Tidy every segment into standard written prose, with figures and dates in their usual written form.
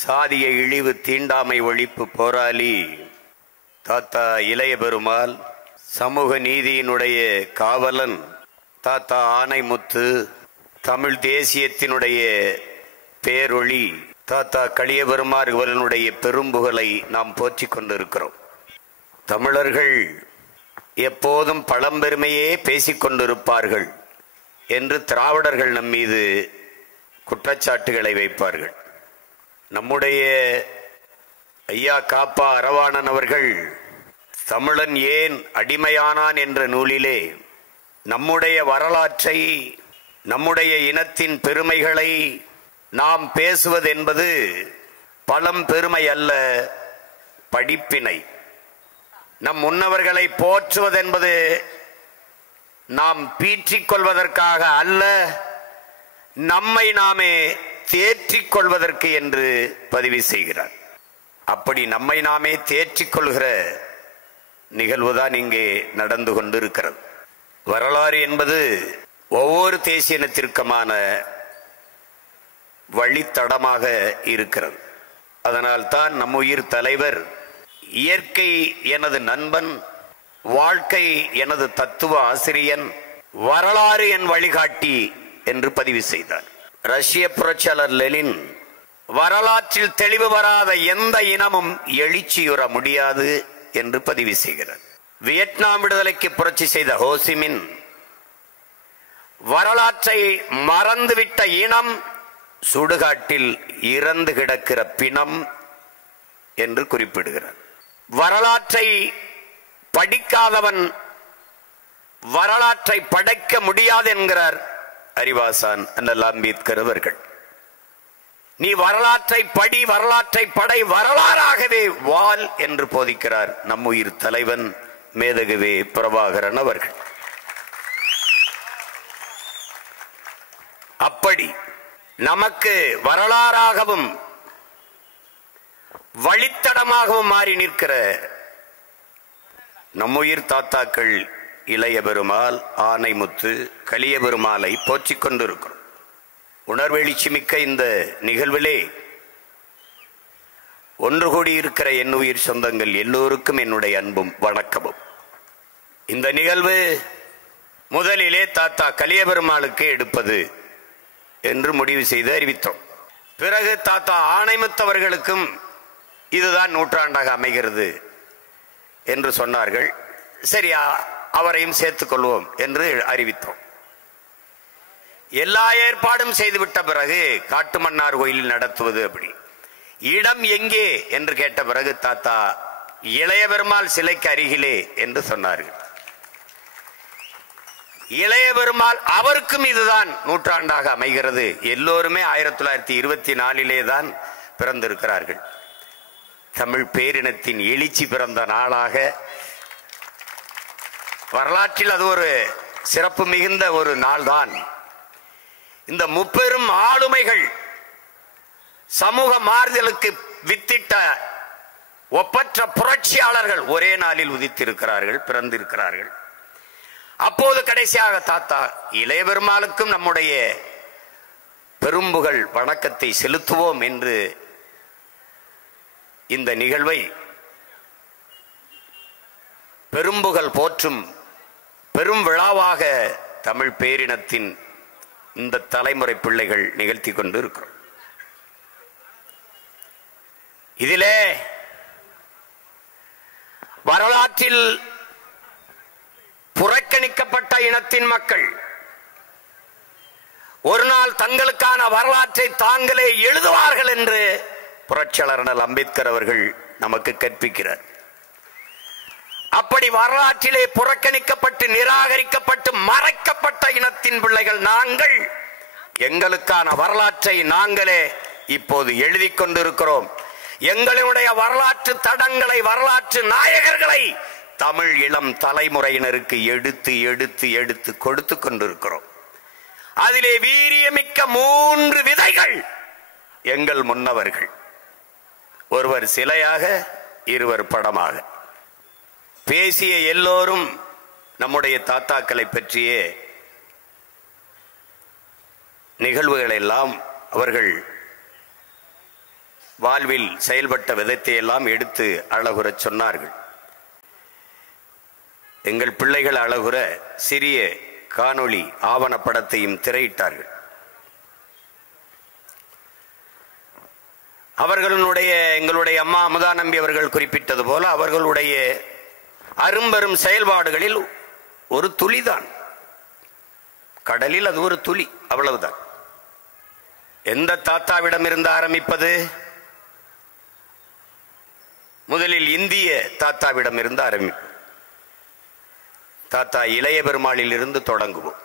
சாதிய இழிவு தீண்டாமை ஒழிப்பு போராளி தாத்தா இளைய பெருமாள், சமூக நீதியினுடைய காவலன் தாத்தா ஆனைமுத்து, தமிழ் தேசியத்தினுடைய பேரொளி தாத்தா களிய பெருமாள் இவர்களுடைய பெரும்புகழை நாம் போற்றிக் கொண்டிருக்கிறோம். தமிழர்கள் எப்போதும் பழம்பெருமையே பேசிக் கொண்டிருப்பார்கள் என்று திராவிடர்கள் நம் மீது குற்றச்சாட்டுகளை வைப்பார்கள். நம்முடைய ஐயா காப்பா அரவாணன் அவர்கள் தமிழன் ஏன் அடிமையானான் என்ற நூலிலே நம்முடைய வரலாற்றை, நம்முடைய இனத்தின் பெருமைகளை நாம் பேசுவது என்பது பழம்பெருமை அல்ல, படிப்பினை. நம் முன்னவர்களை போற்றுவதென்பது நாம் பீற்றிக் கொள்வதற்காக அல்ல, நம்மை நாமே தேற்றிக் கொள்வதற்கு என்று பதிவு செய்கிறார். அப்படி நம்மை நாமே தேற்றிக் கொள்கிற நிகழ்வுதான் இங்கே நடந்து கொண்டிருக்கிறது. வரலாறு என்பது ஒவ்வொரு தேசியத்திற்குமான வழித்தடமாக இருக்கிறது. அதனால்தான் நம் உயிர் தலைவர் இயற்கை எனது நண்பன், வாழ்க்கை எனது தத்துவ ஆசிரியன், வரலாறு என் வழிகாட்டி என்று பதிவு செய்தார். ரஷ்ய புரட்சியாளர் லெனின் வரலாற்றில் தெளிவு வராத எந்த இனமும் எழுச்சியுற முடியாது என்று பதிவு செய்கிறார். வியட்நாம் விடுதலைக்கு புரட்சி செய்த ஹோசிமின் வரலாற்றை மறந்துவிட்ட இனம் சுடுகாட்டில் இறந்து கிடக்கிற பிணம் என்று குறிப்பிடுகிறார். வரலாற்றை படிக்காதவன் வரலாற்றை படைக்க முடியாது என்கிறார் அறிவாசான் அண்ணல் அம்பேத்கர் அவர்கள். நீ வரலாற்றை படி, வரலாற்றை படை, வரலாறாகவே வாழ் என்று போதிக்கிறார் நம் உயிர் தலைவன் மேதகுவே பிரபாகரன் அவர்கள். அப்படி நமக்கு வரலாறாகவும் வழித்தடமாகவும் மாறி நிற்கிற நம்முயிர் தாத்தாக்கள் இளைய பெருமாள், ஆனைமுத்து, களிய பெருமாளை போற்றிக் கொண்டிருக்கிறோம். உணர்வெழுச்சி மிக்க இந்த நிகழ்விலே ஒன்று கூடி இருக்கிற என் உயிர் சொந்தங்கள் எல்லோருக்கும் என்னுடைய அன்பும் வணக்கமும். இந்த நிகழ்வு முதலிலே தாத்தா களிய பெருமாளுக்கு எடுப்பது என்று முடிவு செய்து அறிவித்தோம். பிறகு தாத்தா ஆனைமுத்தவர்களுக்கும் இதுதான் நூற்றாண்டாக அமைகிறது என்று சொன்னார்கள். சரியா, அவரையும் சேர்த்துக் கொள்வோம் என்று அறிவித்தோம். எல்லா ஏற்பாடும் செய்துவிட்ட பிறகு காட்டுமன்னார் கோயிலில் நடத்துவது அப்படி. இடம் எங்கே என்று கேட்ட பிறகு தாத்தா இளைய பெருமாள் சிலைக்கு அருகிலே என்று சொன்னார்கள். இளைய பெருமாள் அவருக்கும் இதுதான் நூற்றாண்டாக அமைகிறது. எல்லோருமே 1924 தான் பிறந்திருக்கிறார்கள். தமிழ் பேரினத்தின் எழுச்சி பிறந்த நாளாக வரலாற்றில் அது ஒரு சிறப்பு மிகுந்த ஒரு நாள்தான். இந்த முப்பெரும் ஆளுமைகள் சமூக மாறுதலுக்கு வித்திட்ட ஒப்பற்ற புரட்சியாளர்கள் ஒரே நாளில் உதித்திருக்கிறார்கள், பிறந்திருக்கிறார்கள். அப்போது கடைசியாக தாத்தா இளைய பெருமாளுக்கும் நம்முடைய பெரும்புகள் வணக்கத்தை செலுத்துவோம் என்று இந்த நிகழ்வை பெரும்புகள் போற்றும் பெரும் விழாவாக தமிழ் பேரினத்தின் இந்த தலைமுறை பிள்ளைகள் நிகழ்த்தி கொண்டு இருக்கிறோம். இதிலே வரலாற்றில் புறக்கணிக்கப்பட்ட இனத்தின் மக்கள் ஒரு நாள் தங்களுக்கான வரலாற்றை தாங்களே எழுதுவார்கள் என்று புரட்சியாளர் அண்ணல் அம்பேத்கர் அவர்கள் நமக்கு கற்பிக்கிறார். அப்படி வரலாற்றிலே புறக்கணிக்கப்பட்டு நிராகரிக்கப்பட்டு மறைக்கப்பட்ட இனத்தின் பிள்ளைகள் நாங்கள் எங்களுக்கான வரலாற்றை நாங்களே இப்போது எழுதி கொண்டிருக்கிறோம். எங்களுடைய வரலாற்று தடங்களை, வரலாற்று நாயகர்களை தமிழ் இளம் தலைமுறையினருக்கு எடுத்து எடுத்து எடுத்து கொடுத்து கொண்டிருக்கிறோம். அதிலே வீரியமிக்க 3 விதைகள் எங்கள் முன்னவர்கள். ஒருவர் சிலையாக, இருவர் படமாக. பேசிய எல்லோரும் நம்முடைய தாத்தாக்களை பற்றிய நிகழ்வுகள் எல்லாம் அவர்கள் வாழ்வில் செயல்பட்ட விதத்தை எல்லாம் எடுத்து அழகுறச் சொன்னார்கள். எங்கள் பிள்ளைகள் அழகுற சிறிய காணொளி ஆவணப்படத்தையும் திரையிட்டார்கள். எங்களுடைய அம்மா அமுதா நம்பி அவர்கள் குறிப்பிட்டது போல அவர்களுடைய அரும்பெரும் செயல்பாடுகளில் ஒரு துளிதான், கடலில் அது ஒரு துளி, அவ்வளவுதான். எந்த தாத்தாவிடம் இருந்து ஆரம்பிப்பது? முதலில் இந்திய தாத்தாவிடம் இருந்து ஆரம்பிப்போம். தாத்தா இளைய பெருமாளில் இருந்து தொடங்குவோம்.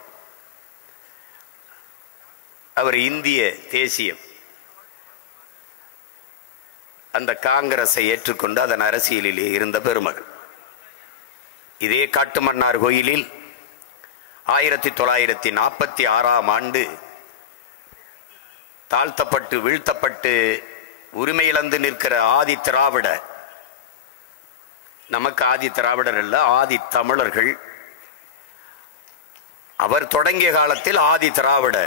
அவர் இந்திய தேசியம், அந்த காங்கிரஸை ஏற்றுக்கொண்டு அதன் அரசியலிலே இருந்த பெருமகன். இதே காட்டுமன்னார் கோயிலில் 1946ஆம் ஆண்டு தாழ்த்தப்பட்டு வீழ்த்தப்பட்டு உரிமை இழந்து நிற்கிற ஆதி திராவிட, நமக்கு ஆதி திராவிடர் அல்ல, ஆதி தமிழர்கள், அவர் தொடங்கிய காலத்தில் ஆதி திராவிட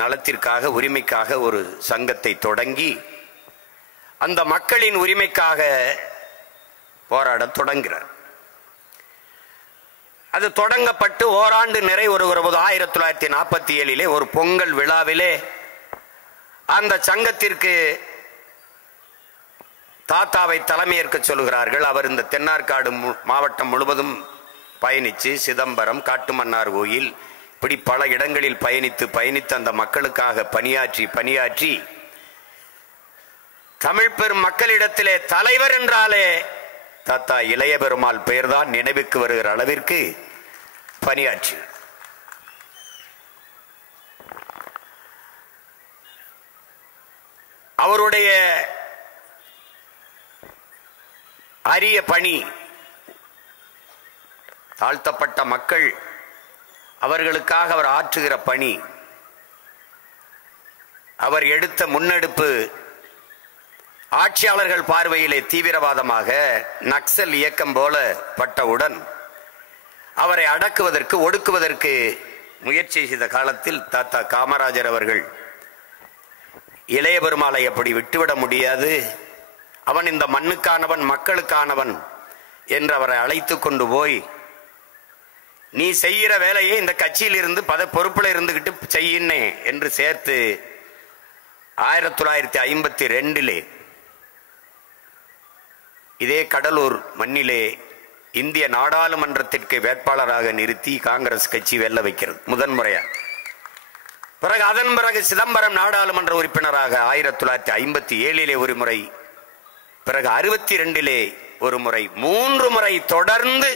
நலத்திற்காக உரிமைக்காக ஒரு சங்கத்தை தொடங்கி அந்த மக்களின் உரிமைக்காக போராட தொடங்குகிறார். அது தொடங்கப்பட்டு ஓராண்டு நிறைவுறுகிற போது 1947 ஒரு பொங்கல் விழாவிலே அந்த சங்கத்திற்கு தாத்தாவை தலைமையேற்க சொல்கிறார்கள். அவர் இந்த தென்னார்காடு மாவட்டம் முழுவதும் பயணித்து சிதம்பரம், காட்டுமன்னார் கோயில், இப்படி பல இடங்களில் பயணித்து அந்த மக்களுக்காக பணியாற்றி தமிழ் பெரும் மக்களிடத்திலே தலைவர் என்றாலே தாத்தா இளைய பெருமாள் பெயர்தான் நினைவுக்கு வருகிற அளவிற்கு பணியாற்றி அவருடைய அரிய பணி, தாழ்த்தப்பட்ட மக்கள், அவர்களுக்காக அவர் ஆற்றுகிற பணி, அவர் எடுத்த முன்னெடுப்பு ஆட்சியாளர்கள் பார்வையிலே தீவிரவாதமாக நக்சல் இயக்கம் போல பட்டவுடன் அவரை அடக்குவதற்கு ஒடுக்குவதற்கு முயற்சி செய்த காலத்தில் தாத்தா காமராஜர் அவர்கள் இளைய பெருமாளை அப்படி விட்டுவிட முடியாது, அவன் இந்த மண்ணுக்கானவன் மக்களுக்கானவன் என்று அவரை அழைத்து கொண்டு போய், நீ செய்கிற வேலையை இந்த கட்சியில் இருந்து பொறுப்புல இருந்துகிட்டு செய்யினே என்று சேர்த்து 1952 இதே கடலூர் மண்ணிலே இந்திய நாடாளுமன்றத்திற்கு வேட்பாளராக நிறுத்தி காங்கிரஸ் கட்சி வெல்ல வைக்கிறது முதன்முறையாக. பிறகு அதன் பிறகு சிதம்பரம் நாடாளுமன்ற உறுப்பினராக 1957 ஒரு முறை, பிறகு 62 ஒரு முறை, 3 முறை தொடர்ந்து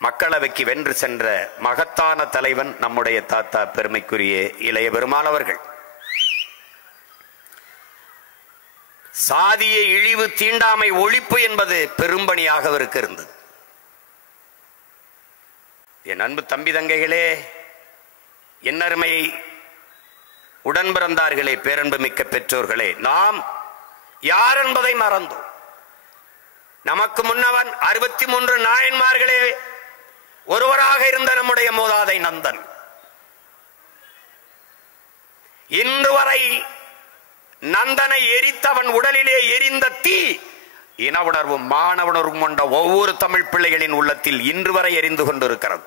மக்களவைக்கு வென்று சென்ற மகத்தான தலைவன் நம்முடைய தாத்தா பெருமைக்குரிய இளைய பெருமாள் அவர்கள். சாதிய இழிவு தீண்டாமை ஒழிப்பு என்பது பெரும்பணியாக அவருக்கு இருந்தது. என் அன்பு தம்பி தங்கைகளே, என்னருமை உடன் பிறந்தார்களே, பேரன்பு மிக்க பெற்றோர்களே, நாம் யார் என்பதை மறந்தோம். நமக்கு முன்னவன் 63 நாயன்மார்களே ஒருவராக இருந்த நம்முடைய மூதாதை நந்தன் இன்று வரை நந்தனை எரித்தவன் உடலிலே எரிந்த தீ இன உணர்வும் மான உணர்வும் கொண்ட ஒவ்வொரு தமிழ் பிள்ளைகளின் உள்ளத்தில் இன்று வரை எரிந்து கொண்டிருக்கிறது.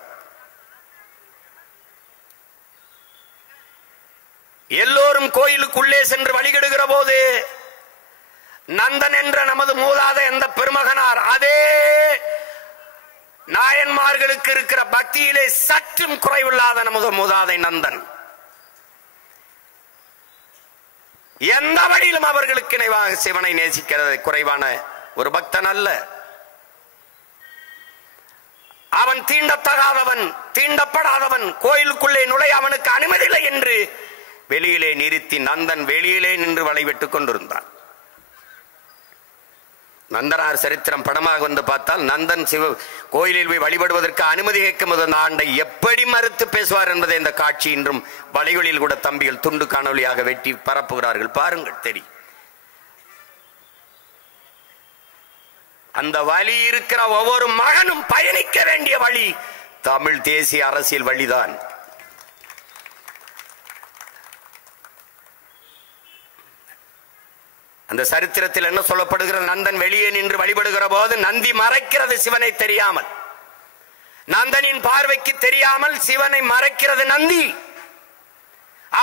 எல்லோரும் கோயிலுக்குள்ளே சென்று வழிபடுகிற போது நந்தன் என்ற நமது மூதாதை எந்த பெருமகனார் அதே நாயன்மார்களுக்கு இருக்கிற பக்தியிலே சற்றும் குறைவில்லாத நமது மூதாதை நந்தன் எந்த வழியிலும் அவர்களுக்கு இணைவாக சிவனை நேசிக்கிறது குறைவான ஒரு பக்தன் அல்ல. அவன் தீண்டத்தகாதவன், தீண்டப்படாதவன், கோயிலுக்குள்ளே நுழைய அவனுக்கு அனுமதி இல்லை என்று வெளியிலே நிறுத்தி நந்தன் வெளியிலே நின்று வழிபட்டுக் கொண்டிருந்தான். நந்தனார் சரித்திரம் படமாக வந்து பார்த்தால் நந்தன் சிவ கோயிலில் போய் வழிபடுவதற்கு அனுமதி கேட்கும் போது அந்த ஆண்டை எப்படி மறுத்து பேசுவார் என்பதை இந்த காட்சி இன்றும் வழிகளில் கூட தம்பிகள் துண்டு காணொலியாக வெட்டி பரப்புகிறார்கள், பாருங்கள் தெரியும். அந்த வழி இருக்கிற ஒவ்வொரு மகனும் பயணிக்க வேண்டிய வழி தமிழ் தேசிய அரசியல் வழிதான். அந்த சரித்திரத்தில் என்ன சொல்லப்படுகிறது? நந்தன் வெளியே நின்று வழிபடுகிற போது நந்தி மறைக்கிறது சிவனை தெரியாமல். நந்தனின் பார்வைக்கு தெரியாமல் சிவனை மறைக்கிறது நந்தி.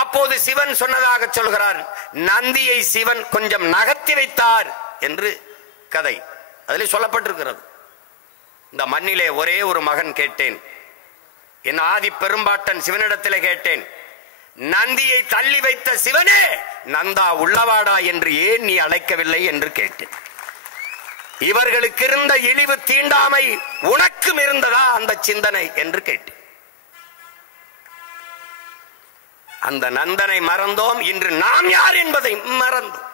அப்போது சிவன் சொன்னதாக சொல்கிறார், நந்தியை சிவன் கொஞ்சம் நகர்த்தி வைத்தார் என்று கதை அதில் சொல்லப்பட்டிருக்கிறது. இந்த மண்ணிலே ஒரே ஒரு மகன் கேட்டேன், என் ஆதி பெரும்பாட்டன் சிவனிடத்திலே கேட்டேன், நந்தியை தள்ளி வைத்த சிவனே நந்தா உள்ளவாடா என்று ஏன் நீ அழைக்கவில்லை என்று கேட்டேன். இவர்களுக்கு இருந்த இழிவு தீண்டாமை உனக்கும் இருந்ததா அந்த சிந்தனை என்று கேட்டேன். அந்த நந்தனை மறந்தோம், இன்று நாம் யார் என்பதை மறந்தோம்.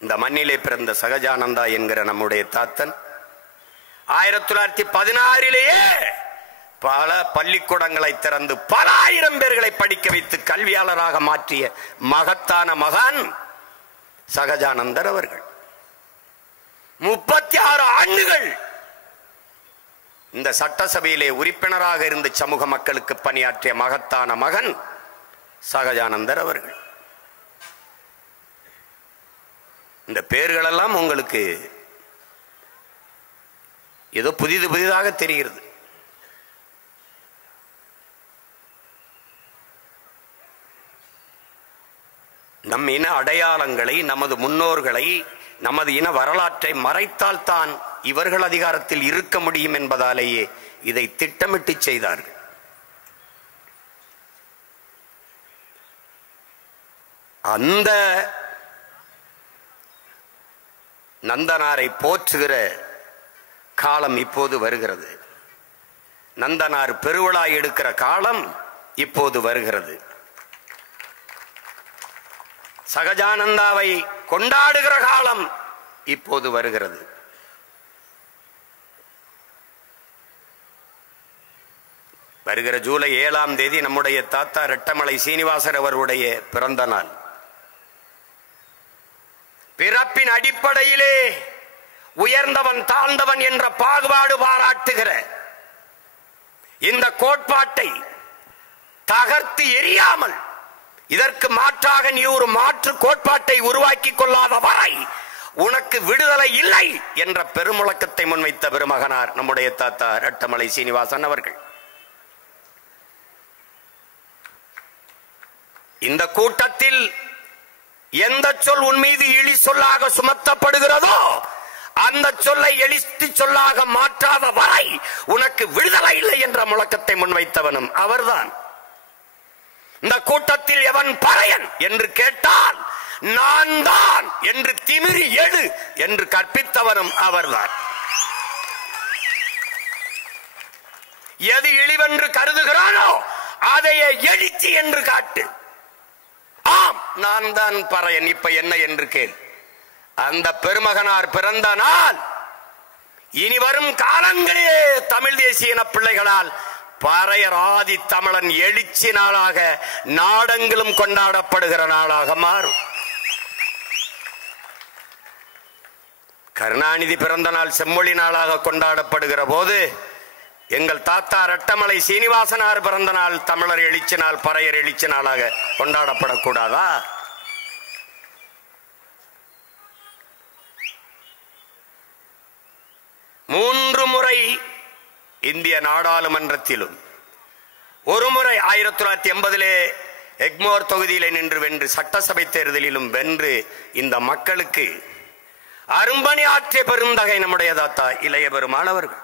இந்த மண்ணிலே பிறந்த சகஜானந்தா என்கிற நம்முடைய தாத்தன் 1916 பல பள்ளிக்கூடங்களை திறந்து பல ஆயிரம் பேர்களை படிக்க வைத்து கல்வியாளராக மாற்றிய மகத்தான மகான் சகஜானந்தர் அவர்கள். 36 ஆண்டுகள் இந்த சட்டசபையிலே உறுப்பினராக இருந்து சமூக மக்களுக்கு பணியாற்றிய மகத்தான மகன் சகஜானந்தர் அவர்கள். இந்த பெயர்கள் எல்லாம் உங்களுக்கு ஏதோ புதிதாக தெரிகிறது. நம் இன அடையாளங்களை, நமது முன்னோர்களை, நமது இன வரலாற்றை மறைத்தால் தான் இவர்கள் அதிகாரத்தில் இருக்க முடியும் என்பதாலேயே இதை திட்டமிட்டு செய்தார்கள். அந்த நந்தனாரை போற்றுகிற காலம் இப்போது வருகிறது. நந்தனார் பெருவிழா எடுக்கிற காலம் இப்போது வருகிறது. சகஜானந்தாவை கொண்டாடுகிற காலம் இப்போது வருகிறது. வருகிற ஜூலை 7ஆம் தேதி நம்முடைய தாத்தா ரெட்டமலை சீனிவாசர் அவருடைய பிறந்த நாள். பிறப்பின் அடிப்படையிலே உயர்ந்தவன் தாழ்ந்தவன் என்ற பாகுபாடு பாராட்டுகிற இந்த கோட்பாட்டை தகர்த்து எரியாமல், இதற்கு மாற்றாக நீ ஒரு மாற்று கோட்பாட்டை உருவாக்கி கொள்ளாத வரை உனக்கு விடுதலை இல்லை என்ற பெருமுழக்கத்தை முன்வைத்த பெருமகனார் நம்முடைய தாத்தா ரெட்டமலை சீனிவாசன் அவர்கள். இந்த கூட்டத்தில் எந்த சொல் உன் மீது இழி சொல்லாக சுமத்தப்படுகிறதோ அந்த சொல்லை எழுத்து சொல்லாக மாற்றாத வரை உனக்கு விடுதலை இல்லை என்ற முழக்கத்தை முன்வைத்தவனும் அவர்தான். இந்த கூட்டத்தில் எவன் பறையன் என்று கேட்டால் நான் தான் என்று திமிரி எழு என்று கற்பித்தவனும் அவர்தான். எது இழிவென்று கருதுகிறானோ அதையே எழுச்சி என்று காட்டு. ஆம், நான் தான் பறையன், இப்ப என்ன என்று கேள். அந்த பெருமகனார் பிறந்த நாள் இனி வரும் காலங்களிலே தமிழ் தேசிய பிள்ளைகளால் பறையர் ஆதி தமிழன் எழுச்சி நாளாக நாடெங்கிலும் கொண்டாடப்படுகிற நாளாக மாறும். கருணாநிதி பிறந்த நாள் செம்மொழி நாளாக கொண்டாடப்படுகிற போது எங்கள் தாத்தா ரெட்டமலை சீனிவாசனார் பிறந்த நாள் தமிழர் எழுச்சி நாள், பறையர் எழுச்சி நாளாக கொண்டாடப்படக்கூடாதா? மூன்று முறை இந்திய நாடாளுமன்றத்திலும், ஒரு முறை 1980 எக்மோர் தொகுதியிலே நின்று வென்று சட்டசபை தேர்தலிலும் வென்று இந்த மக்களுக்கு அரும்பணி ஆற்றிய பெருந்தகை நம்முடைய தாத்தா இளைய பெருமாள் அவர்கள்.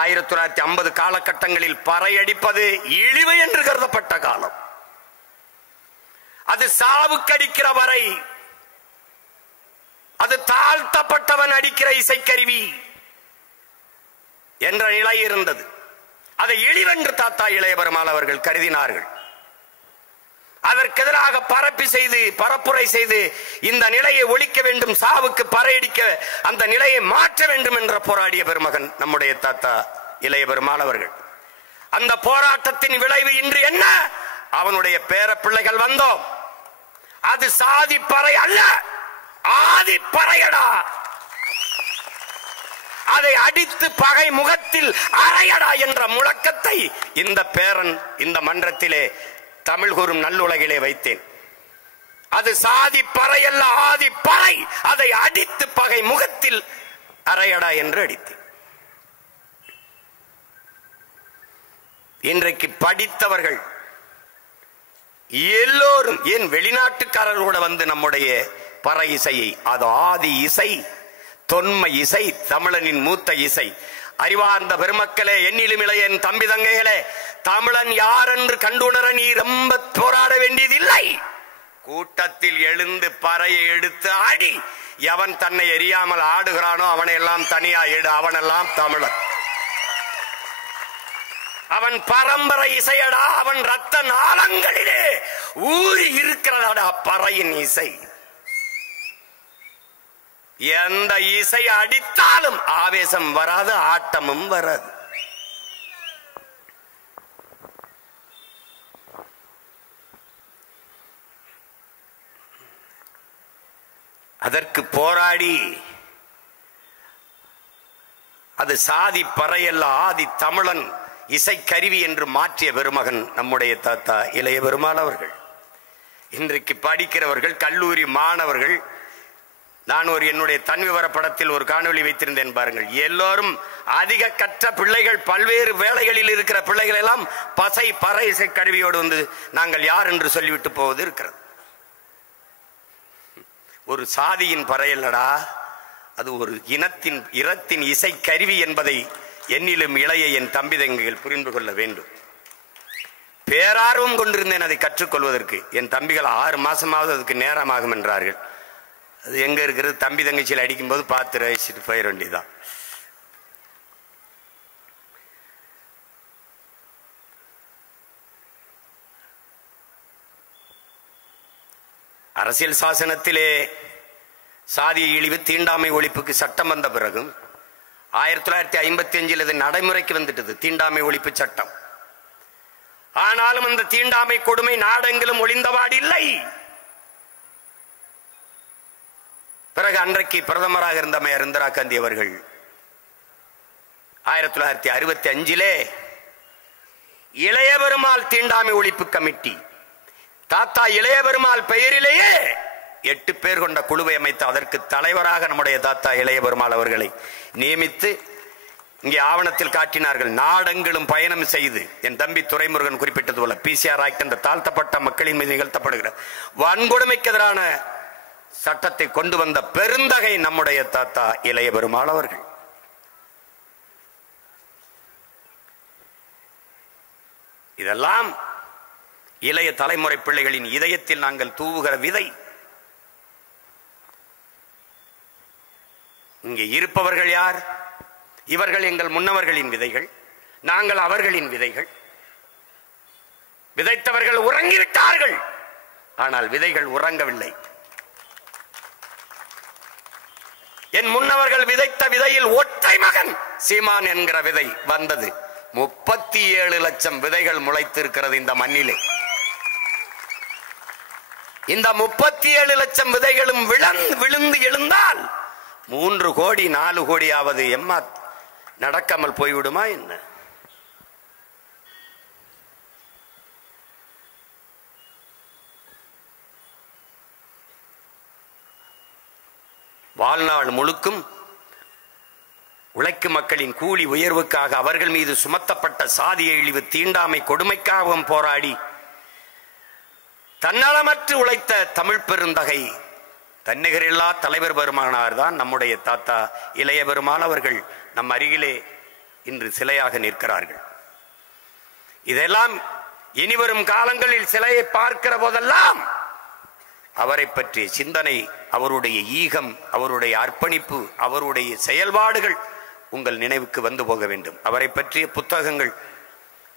1950 காலகட்டங்களில் பறையடிப்பது இழிவு என்று கருதப்பட்ட காலம். அது சாவுக்கடிக்கிற வரை, அது தாழ்த்தப்பட்டவன் அடிக்கிற இசைக்கருவி என்ற நிலை இருந்தது. அதை இழிவென்று தாத்தா இளைய பெருமாள் அவர்கள் கருதினார்கள். அதற்கு எதிராக பரப்புரை செய்து இந்த நிலையை ஒழிக்க வேண்டும், சாவுக்கு பறையடிக்க அந்த நிலையை மாற்ற வேண்டும் என்ற போராடிய பெருமகன் நம்முடைய தாத்தா இளைய பெருமாள் அவர்கள். அந்த போராட்டத்தின் விளைவு இன்று என்ன? அவனுடைய பேர பிள்ளைகள் வந்தோம். அது சாதி பறை அல்ல, ஆதி பறையடா. அதை அடித்து பகை முகத்தில் அறையடா என்ற முழக்கத்தை இந்த பேரன் இந்த மன்றத்திலே தமிழ் கூறும் நல்லுலகிலே வைத்தேன். அது சாதி பறை அல்ல, ஆதி பறை. அதை அடித்து பகை முகத்தில் அறையடா என்று அடித்தேன். இன்றைக்கு படித்தவர்கள் எல்லோரும், ஏன் வெளிநாட்டுக்காரர்களோட வந்து நம்முடைய பறை இசையை, அது ஆதி இசை, தொன்மை இசை, தமிழனின் மூத்த இசை. அறிவார்ந்த பெருமக்களே, எண்ணிலும் இளைய என் தம்பி தங்கைகளே, தமிழன் யார் என்று கண்டுணர நீ ரொம்ப போராட வேண்டியதில்லை. கூட்டத்தில் எழுந்து பறையை எடுத்து ஆடி, எவன் தன்னை எரியாமல் ஆடுகிறானோ அவனை எல்லாம் தனியா எடு. அவனெல்லாம் தமிழன். அவன் பரம்பரை இசையடா. அவன் ரத்த நாளங்களிலே ஊறி இருக்கிறதா பறையின் இசை. எந்த இசை அடித்தாலும் ஆவேசம் வராது, ஆட்டமும் வராது. அதற்கு போராடி அது சாதி பறையல்ல, ஆதி தமிழன் இசை கருவி என்று மாற்றிய பெருமகன் நம்முடைய தாத்தா இளைய பெருமாள் அவர்கள். இன்றைக்கு படிக்கிறவர்கள், கல்லூரி மாணவர்கள், நான் என்னுடைய தன் விவர படத்தில் ஒரு காணொளி வைத்திருந்தேன் பாருங்கள். எல்லோரும் அதிக கற்ற பிள்ளைகள், பல்வேறு வேலைகளில் இருக்கிற பிள்ளைகள் எல்லாம் பசை பறை இசை கருவியோடு வந்து நாங்கள் யார் என்று சொல்லிவிட்டு போவது இருக்கிறது. ஒரு சாதியின் பறையல்லடா, அது ஒரு இனத்தின் இசை கருவி என்பதை என்னிலும் இளைய என் தம்பி தங்கைகள் புரிந்து கொள்ள வேண்டும். பேரார்வம் கொண்டிருந்தேன் அதை கற்றுக்கொள்வதற்கு. என் தம்பிகள் 6 மாசமாவது அதுக்கு நேரமாகும் என்றார்கள். அது எங்க இருக்கிறது? தம்பி தங்கச்சியில் அடிக்கும் போது பார்த்து ரசிச்சுட்டு போயிட வேண்டியதான். அரசியல் சாசனத்திலே சாதி இழிவு தீண்டாமை ஒழிப்புக்கு சட்டம் வந்த பிறகும் 1955 இது நடைமுறைக்கு வந்துட்டது, தீண்டாமை ஒழிப்பு சட்டம். ஆனாலும் அந்த தீண்டாமை கொடுமை நாடெங்கிலும் ஒளிந்தவாடு இல்லை. பிறகு அன்றைக்கு பிரதமராக இருந்த அம்மையார் இந்திரா காந்தி அவர்கள் 1965 இளைய பெருமாள் தீண்டாமை ஒழிப்பு கமிட்டி, தாத்தா இளைய பெருமாள் பெயரிலேயே 8 பேர் கொண்ட குழுவை அமைத்து அதற்கு தலைவராக நம்முடைய தாத்தா இளைய பெருமாள் அவர்களை நியமித்து இங்கே ஆவணத்தில் காட்டினார்கள். நாடெங்கிலும் பயணம் செய்து, என் தம்பி துரைமுருகன் குறிப்பிட்டது போல பிசிஆர் ஆக்ட் என்ற தாழ்த்தப்பட்ட மக்களின் மீது நிகழ்த்தப்படுகிற வன்கொடுமைக்கு எதிரான சட்டத்தை கொண்டு வந்த பெருந்தகை நம்முடைய தாத்தா இளைய பெருமாள் அவர்கள். இதெல்லாம் இளைய தலைமுறை பிள்ளைகளின் இதயத்தில் நாங்கள் தூவுகிற விதை. இங்கே இருப்பவர்கள் யார்? இவர்கள் எங்கள் முன்னவர்களின் விதைகள், நாங்கள் அவர்களின் விதைகள். விதைத்தவர்கள் உறங்கிவிட்டார்கள், ஆனால் விதைகள் உறங்கவில்லை. என் முன்னவர்கள் விதைத்த விதையில் ஒற்றை மகன் சீமான் என்கிற விதை வந்தது. 37 லட்சம் விதைகள் முளைத்திருக்கிறது இந்த மண்ணிலே. இந்த 37 லட்சம் விதைகளும் விழுந்து எழுந்தால் 3 கோடி 4 கோடியாவது எம்மா நடக்காமல் போய்விடுமா என்ன? வாழ்நாள் முழுக்கும் உழைக்கும் மக்களின் கூலி உயர்வுக்காக அவர்கள் மீது சுமத்தப்பட்ட சாதிய இழிவு தீண்டாமை கொடுமைக்காகவும் போராடி தன்னலமற்று உழைத்த தமிழ் பெருந்தகை தன்னிகரில்லா தலைவர் பெருமானார் தான் நம்முடைய தாத்தா இளைய பெருமாள் அவர்கள் நம் அருகிலே இன்று சிலையாக நிற்கிறார்கள். இதெல்லாம் இனிவரும் காலங்களில் சிலையை பார்க்கிற போதெல்லாம் அவரை பற்றிய சிந்தனை, அவருடைய ஈகம், அவருடைய அர்ப்பணிப்பு, அவருடைய செயல்பாடுகள் உங்கள் நினைவுக்கு வந்து போக வேண்டும். அவரை பற்றிய புத்தகங்கள்,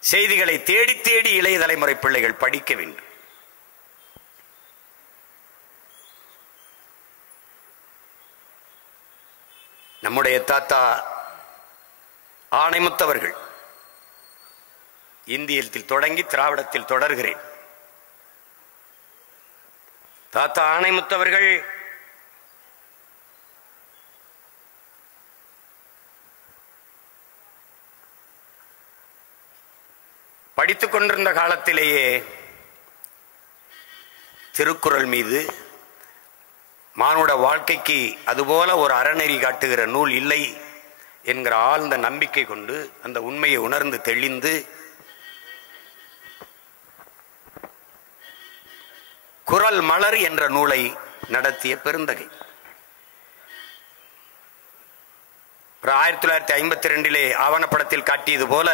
செய்திகளை தேடி தேடி இளைய தலைமுறை பிள்ளைகள் படிக்க வேண்டும். நம்முடைய தாத்தா ஆணைமுத்தவர்கள் இந்தியத்தில் தொடங்கி திராவிடத்தில் தொடர்கிறேன். தாத்தா ஆணைமுத்தவர்கள் படித்துக் கொண்டிருந்த காலத்திலேயே திருக்குறள் மீது மானுட வாழ்க்கைக்கு அதுபோல ஒரு அறநெறி காட்டுகிற நூல் இல்லை என்கிற ஆழ்ந்த நம்பிக்கை கொண்டு அந்த உண்மையை உணர்ந்து தெளிந்து குறள் மலர் என்ற நூலை நடத்திய பெருந்தகை. 1952 ஆவணப்படத்தில் காட்டியது போல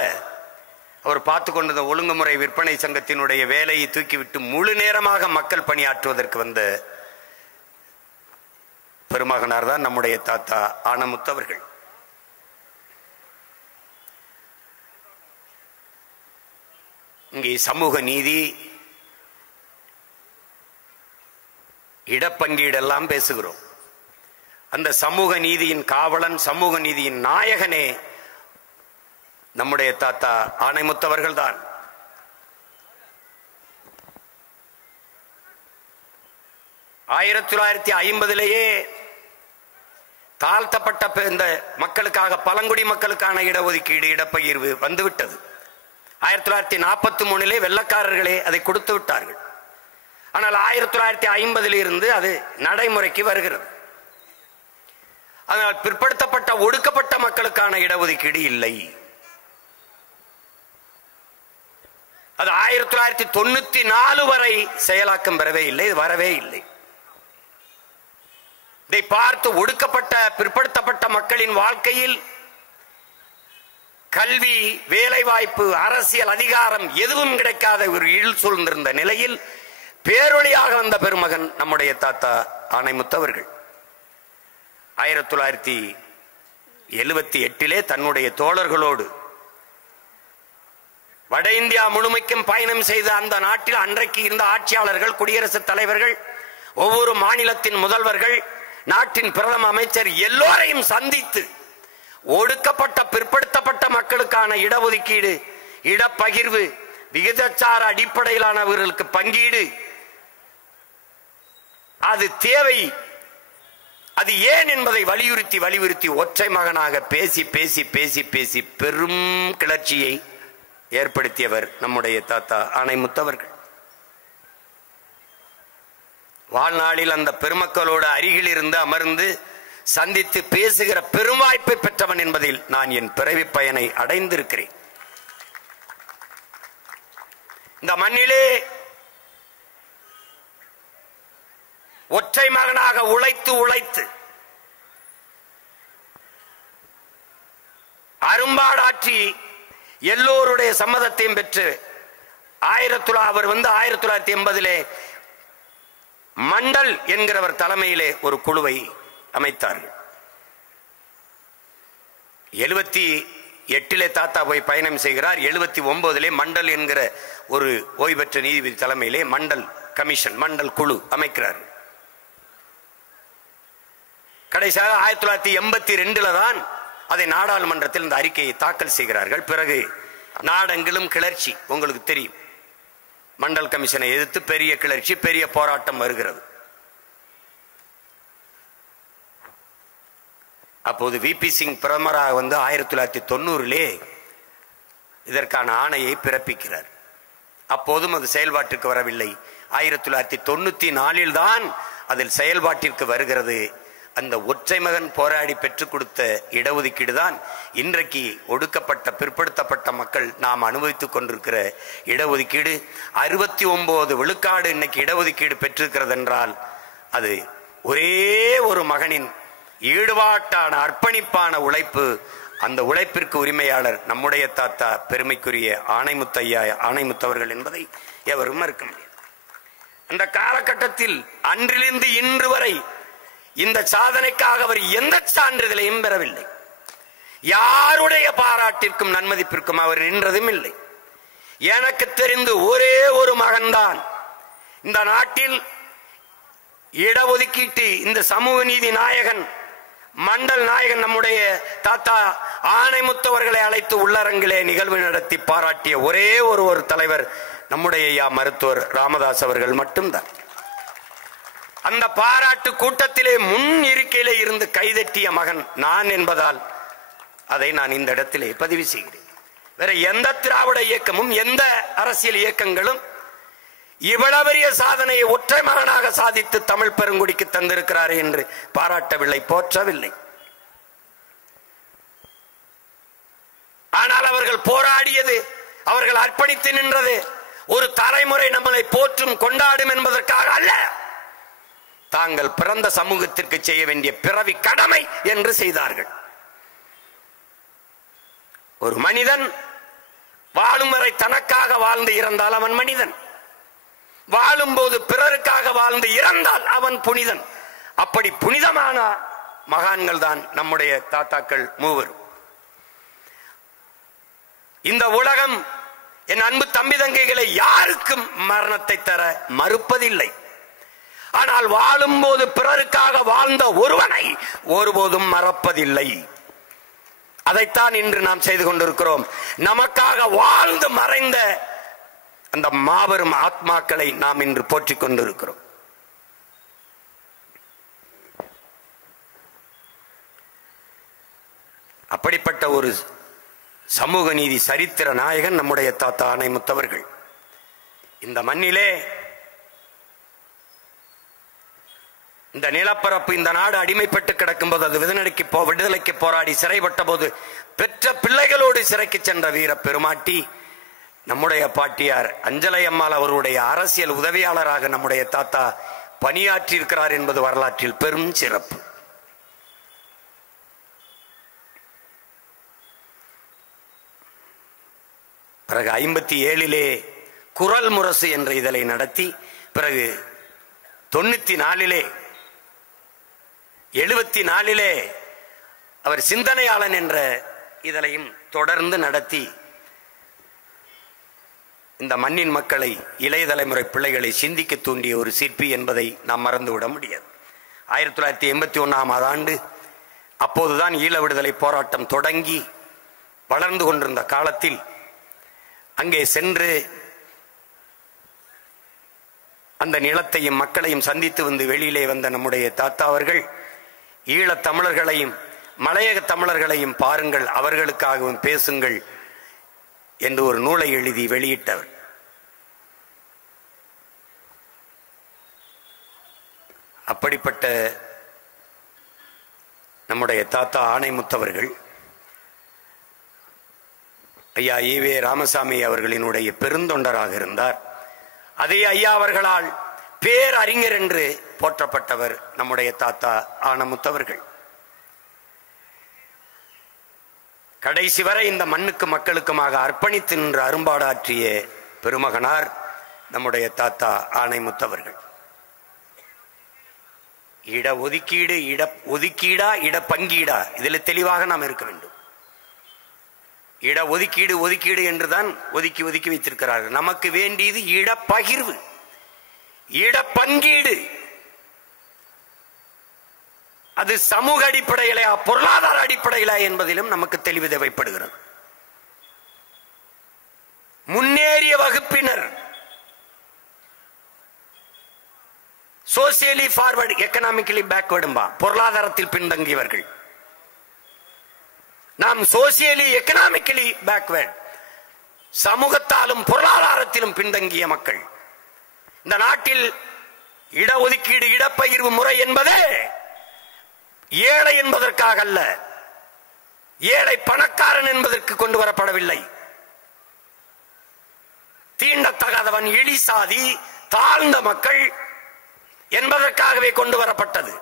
அவர் பார்த்து கொண்டிருந்த ஒழுங்குமுறை விற்பனை சங்கத்தினுடைய வேலையை தூக்கிவிட்டு முழு நேரமாக மக்கள் பணியாற்றுவதற்கு வந்த பெருமகனார் தான் நம்முடைய தாத்தா ஆனமுத்து அவர்கள். இங்கே சமூக நீதி, இடப்பங்கீடெல்லாம் பேசுகிறோம். அந்த சமூக நீதியின் காவலன், சமூக நீதியின் நாயகனே நம்முடைய தாத்தா ஆனைமுத்து அவர்கள் தான். ஆயிரத்தி 1950 தாழ்த்தப்பட்ட இந்த மக்களுக்காக, பழங்குடி மக்களுக்கான இடஒதுக்கீடு, இடப்பகிர்வு வந்துவிட்டது. 1943 வெள்ளக்காரர்களே அதை கொடுத்து விட்டார்கள். ஆனால் 1950 இருந்து அது நடைமுறைக்கு வருகிறது. அதனால் பிற்படுத்தப்பட்ட ஒடுக்கப்பட்ட மக்களுக்கான இடஒதுக்கீடு இல்லை. அது 1994 வரை செயலாக்கம் பெறவே இல்லை, வரவே இல்லை. இதை பார்த்து ஒடுக்கப்பட்ட பிற்படுத்தப்பட்ட மக்களின் வாழ்க்கையில் கல்வி, வேலை வாய்ப்பு, அரசியல் அதிகாரம் எதுவும் கிடைக்காத ஒரு இருள் சூழ்ந்திருந்த நிலையில் பேரொழியாக வந்த பெருமகன் நம்முடைய தாத்தா ஆனைமுத்து அவர்கள் 1978 தன்னுடைய தோழர்களோடு வட இந்தியா முழுமைக்கும் பயணம் செய்த அந்த நாட்டில் அன்றைக்கு இருந்த ஆட்சியாளர்கள், குடியரசுத் தலைவர்கள், ஒவ்வொரு மாநிலத்தின் முதல்வர்கள், நாட்டின் பிரதம அமைச்சர் எல்லோரையும் சந்தித்து ஒடுக்கப்பட்ட பிற்படுத்தப்பட்ட மக்களுக்கான இடஒதுக்கீடு, இடப்பகிர்வு, விகிதாச்சார அடிப்படையிலானவர்களுக்கு பங்கீடு, அது தேவை, அது ஏன் என்பதை வலியுறுத்தி வலியுறுத்தி ஒற்றை மகனாக பேசி பேசி பேசி பேசி பெரும் கிளர்ச்சியை ஏற்படுத்தியவர் நம்முடைய தாத்தா ஆனைமுத்து அவர்கள். வாழ்நாளில் அந்த பெருமக்களோடு அருகில் இருந்து அமர்ந்து சந்தித்து பேசுகிற பெரும் வாய்ப்பை பெற்றவன் என்பதில் நான் என் பிறவி பயனை அடைந்திருக்கிறேன். இந்த மண்ணிலே ஒற்றை மகனாக உழைத்து உழைத்து அரும்பாடாற்றி எல்லோருடைய சம்மதத்தையும் பெற்று அவர் 1980 மண்டல் என்கிறவர் தலைமையிலே ஒரு குழுவை அமைத்தார்கள். 78 தாத்தா போய் பயணம் செய்கிறார். 79 மண்டல் என்கிற ஒரு ஓய்வு பெற்ற நீதிபதி தலைமையிலே மண்டல் கமிஷன், மண்டல் குழு அமைக்கிறார். கடைசியாக 1982 தான் அதை நாடாளுமன்றத்தில் இந்த அறிக்கையை தாக்கல் செய்கிறார்கள். பிறகு நாடெங்கிலும் கிளர்ச்சி, உங்களுக்கு தெரியும். மண்டல் கமிஷனை எதிர்த்து பெரிய கிளர்ச்சி, பெரிய போராட்டம் வருகிறது. அப்போது விபி சிங் பிரதமராக 1990 இதற்கான ஆணையை பிறப்பிக்கிறார். அப்போதும் அது செயல்பாட்டிற்கு வரவில்லை. 1994 தான் அதில் செயல்பாட்டிற்கு வருகிறது. அந்த ஒற்றை மகன் போராடி பெற்றுக் கொடுத்த இடஒதுக்கீடு தான் இன்றைக்கு ஒடுக்கப்பட்ட பிற்படுத்தப்பட்ட மக்கள் நாம் அனுபவித்துக் கொண்டிருக்கிற இடஒதுக்கீடு. 69 விழுக்காடு இன்னைக்கு இடஒதுக்கீடு பெற்றிருக்கிறது என்றால் அது ஒரே ஒரு மகனின் ஈடுபாட்டான அர்ப்பணிப்பான உழைப்பு. அந்த உழைப்பிற்கு உரிமையாளர் நம்முடைய தாத்தா பெருமைக்குரிய ஆனைமுத்து அவர்கள் என்பதை எவரும் மறுக்க முடியாது. அந்த காலகட்டத்தில் அன்றிலிருந்து இன்று வரை இந்த சாதனைக்காக அவர் எந்த சான்றிதழையும் பெறவில்லை. யாருடைய பாராட்டிற்கும் நன்மதிப்பிற்கும் அவர் நின்றதும் இல்லை. எனக்கு தெரிந்து ஒரே ஒரு மகன்தான் இந்த நாட்டில் இடஒதுக்கீட்டு இந்த சமூக நீதி நாயகன், மண்டல் நாயகன் நம்முடைய தாத்தா ஆனைமுத்து அவர்களை அழைத்து உள்ளரங்கிலே நிகழ்வு நடத்தி பாராட்டிய ஒரே ஒரு தலைவர் நம்முடைய மருத்துவர் ராமதாஸ் அவர்கள் மட்டும்தான். அந்த பாராட்டு கூட்டத்திலே முன் இருக்கையிலே இருந்து கைதட்டிய மகன் நான் என்பதால் அதை நான் இந்த இடத்திலே பதிவு செய்கிறேன். வேற எந்த திராவிட இயக்கமும் எந்த அரசியல் இயக்கங்களும் இவ்வளவு பெரிய சாதனையை ஒற்றை மகனாக சாதித்து தமிழ் பெருங்குடிக்கு தந்திருக்கிறார் என்று பாராட்டவில்லை, போற்றவில்லை. ஆனால் அவர்கள் போராடியது, அவர்கள் அர்ப்பணித்து நின்றது ஒரு தலைமுறை நம்மளை போற்றும் கொண்டாடும் என்பதற்காக அல்ல, தாங்கள் பிறந்த சமூகத்திற்கு செய்ய வேண்டிய பிறவி கடமை என்று செய்தார்கள். ஒரு மனிதன் வாழும் வரை தனக்காக வாழ்ந்து இறந்தால் அவன் மனிதன், வாழும் போது பிறருக்காக வாழ்ந்து இறந்தால் அவன் புனிதன். அப்படி புனிதமான மகான்கள் தான் நம்முடைய தாத்தாக்கள் மூவர். இந்த உலகம் என் அன்பு தம்பி தங்கைகளை யாருக்கும் மரணத்தை தர மறுப்பதில்லை. ஆனால் வாழும் போது பிறருக்காக வாழ்ந்த ஒருவனை ஒருபோதும் மறப்பதில்லை. அதைத்தான் இன்று நாம் செய்து கொண்டிருக்கிறோம். நமக்காக வாழ்ந்து மறைந்த அந்த மாபெரும் ஆத்மாக்களை நாம் இன்று போற்றிக் கொண்டிருக்கிறோம். அப்படிப்பட்ட ஒரு சமூக நீதி சரித்திர நாயகன் நம்முடைய தாத்தா ஆணைமுத்தவர்கள். இந்த மண்ணிலே இந்த நிலப்பரப்பு, இந்த நாடு அடிமைப்பட்டு கிடக்கும் போது, அது விடுதலைக்கு போராடி சிறைப்பட்ட போது பெற்ற பிள்ளைகளோடு சிறைக்கு சென்ற வீர பெருமாட்டி நம்முடைய பாட்டியார் அஞ்சலை அம்மாள் அவருடைய அரசியல் உதவியாளராக நம்முடைய தாத்தா பணியாற்றி இருக்கிறார் என்பது வரலாற்றில் பெரும் சிறப்பு. பிறகு 57 குரல் முரசு என்ற இதழை நடத்தி, பிறகு 94 74 அவர் சிந்தனையாளன் என்ற இதழையும் தொடர்ந்து நடத்தி இந்த மண்ணின் மக்களை, இளைய தலைமுறை பிள்ளைகளை சிந்திக்க தூண்டிய ஒரு சிற்பி என்பதை நாம் மறந்துவிட முடியாது. 1981ஆம் ஆண்டு அப்போதுதான் ஈழ விடுதலை போராட்டம் தொடங்கி வளர்ந்து கொண்டிருந்த காலத்தில் அங்கே சென்று அந்த நிலத்தையும் மக்களையும் சந்தித்து வந்து வெளியிலே வந்த நம்முடைய தாத்தா அவர்கள் ஈழத் தமிழர்களையும் மலையக தமிழர்களையும் பாருங்கள், அவர்களுக்காகவும் பேசுங்கள் என்று ஒரு நூலை எழுதி வெளியிட்டவர். அப்படிப்பட்ட நம்முடைய தாத்தா ஆணைமுத்தவர்கள் ஐயா ஈவே ராமசாமி அவர்களினுடைய பெருந்தொண்டராக இருந்தார். அதே ஐயா அவர்களால் பேரறிஞர் என்று போற்றப்பட்டவர் நம்முடைய தாத்தா ஆணைமுத்தவர்கள். கடைசி வரை இந்த மண்ணுக்கு மக்களுக்குமாக அர்ப்பணித்து நின்று அரும்பாடாற்றிய பெருமகனார் நம்முடைய தாத்தா ஆணைமுத்தவர்கள். இட ஒதுக்கீடு, இட ஒதுக்கீடா இட பங்கீடா, இதில் தெளிவாக நாம் இருக்க வேண்டும். இட ஒதுக்கீடு ஒதுக்கீடு என்றுதான் ஒதுக்கி ஒதுக்கி வைத்திருக்கிறார்கள். நமக்கு வேண்டியது இட பகிர்வு, இட பங்கீடு. அது சமூக அடிப்படையிலா பொருளாதார அடிப்படையிலா என்பதிலும் நமக்கு தெளிவு தேவைப்படுகிறது. முன்னேறிய வகுப்பினர், சோசியலி ஃபார்வர்டு, எக்கனாமிக்கலி பேக்வர்டும்பா, பொருளாதாரத்தில் பின்தங்கியவர்கள். நாம் சோசியலி எக்கனாமிக்கலி பேக்வர்ட், சமூகத்தாலும் பொருளாதாரத்திலும் பின்தங்கிய மக்கள். இந்த நாட்டில் இடஒதுக்கீடு, இடப்பகிர்வு முறை என்பது ஏழை என்பதற்காக அல்ல, ஏழை பணக்காரன் என்பதற்கு கொண்டு வரப்படவில்லை. தீண்டத்தகாதவன், இழிசாதி, தாழ்ந்த மக்கள் என்பதற்காகவே கொண்டு வரப்பட்டது.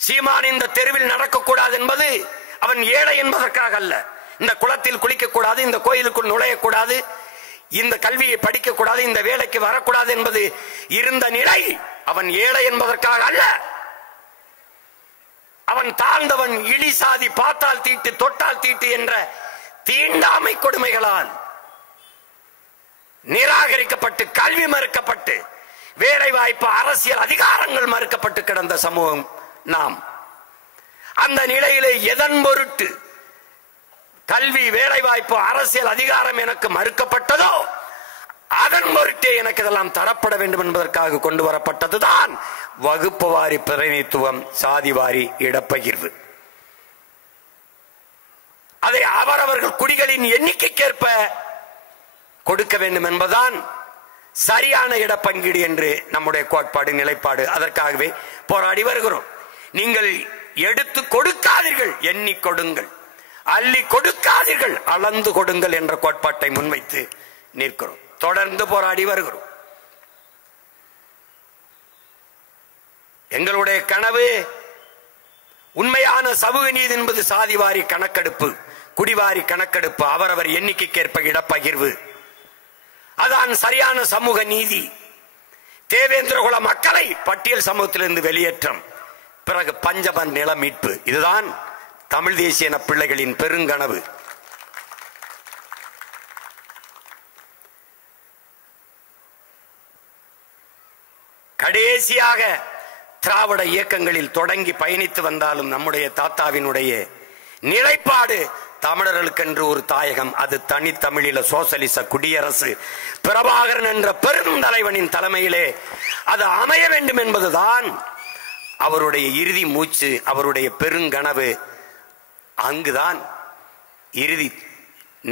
சீமான் இந்த தெருவில் நடக்கக்கூடாது என்பது அவன் ஏழை என்பதற்காக அல்ல. இந்த குளத்தில் குளிக்கக்கூடாது, இந்த கோயிலுக்குள் நுழையக்கூடாது, இந்த கல்வியை படிக்கக்கூடாது, இந்த வேலைக்கு வரக்கூடாது என்பது இருந்த நிலை அவன் ஏழை என்பதற்காக அல்ல. அவன் தாழ்ந்தவன், இழிசாதி, பார்த்தால் தீட்டு தொட்டால் தீட்டு என்ற தீண்டாமை கொடுமைகளால் நிராகரிக்கப்பட்டு, கல்வி மறுக்கப்பட்டு, வேலை வாய்ப்பு, அரசியல் அதிகாரங்கள் மறுக்கப்பட்டு கிடந்த சமூகம் நாம். அந்த நிலையிலே எதன் பொருட்டு கல்வி, வேலை வாய்ப்பு, அரசியல் அதிகாரம் எனக்கு மறுக்கப்பட்டதோ அதன் பொருட்டே எனக்கு இதெல்லாம் தரப்பட வேண்டும் என்பதற்காக கொண்டு வரப்பட்டதுதான் வகுப்பு வாரி பிரதிநிதித்துவம், சாதி வாரி இடப்பகிர்வு. அதை அவரவர்கள் குடிகளின் எண்ணிக்கைக்கேற்ப கொடுக்க வேண்டும் என்பதுதான் சரியான இடப்பங்கீடு என்று நம்முடைய கோட்பாடு, நிலைப்பாடு. அதற்காகவே போராடி வருகிறோம். நீங்கள் எடுத்து கொடுக்காதீர்கள், எண்ணி கொடுங்கள். அள்ளி கொடுக்காதீர்கள், அளந்து கொடுங்கள் என்ற கோட்பாட்டை முன்வைத்து நிற்கிறோம். தொடர்ந்து போராடி வருகிறோம். எங்களுடைய கனவு உண்மையான சமூக நீதி என்பது சாதிவாரி கணக்கெடுப்பு, குடிவாரி கணக்கெடுப்பு, அவரவர் எண்ணிக்கைக்கேற்ப இடப்பகிர்வு. அதான் சரியான சமூக நீதி. தேவேந்திரகுல மக்களை பட்டியல் சமூகத்திலிருந்து வெளியேற்றம், பிறகு பஞ்சமன் நில மீட்பு. இதுதான் தமிழ் தேசிய பிள்ளைகளின் பெருங்கனவு. கடைசியாக திராவிட இயக்கங்களில் தொடங்கி பயணித்து வந்தாலும் நம்முடைய தாத்தாவினுடைய நிலைப்பாடு தமிழர்களுக்கென்று ஒரு தாயகம், அது தனித்தமிழில சோசலிச குடியரசு, பிரபாகரன் என்ற பெருந்தலைவனின் தலைமையிலே அது அமைய வேண்டும் என்பதுதான் அவருடைய இறுதி மூச்சு, அவருடைய பெருங்கனவு. அங்குதான் இறுதி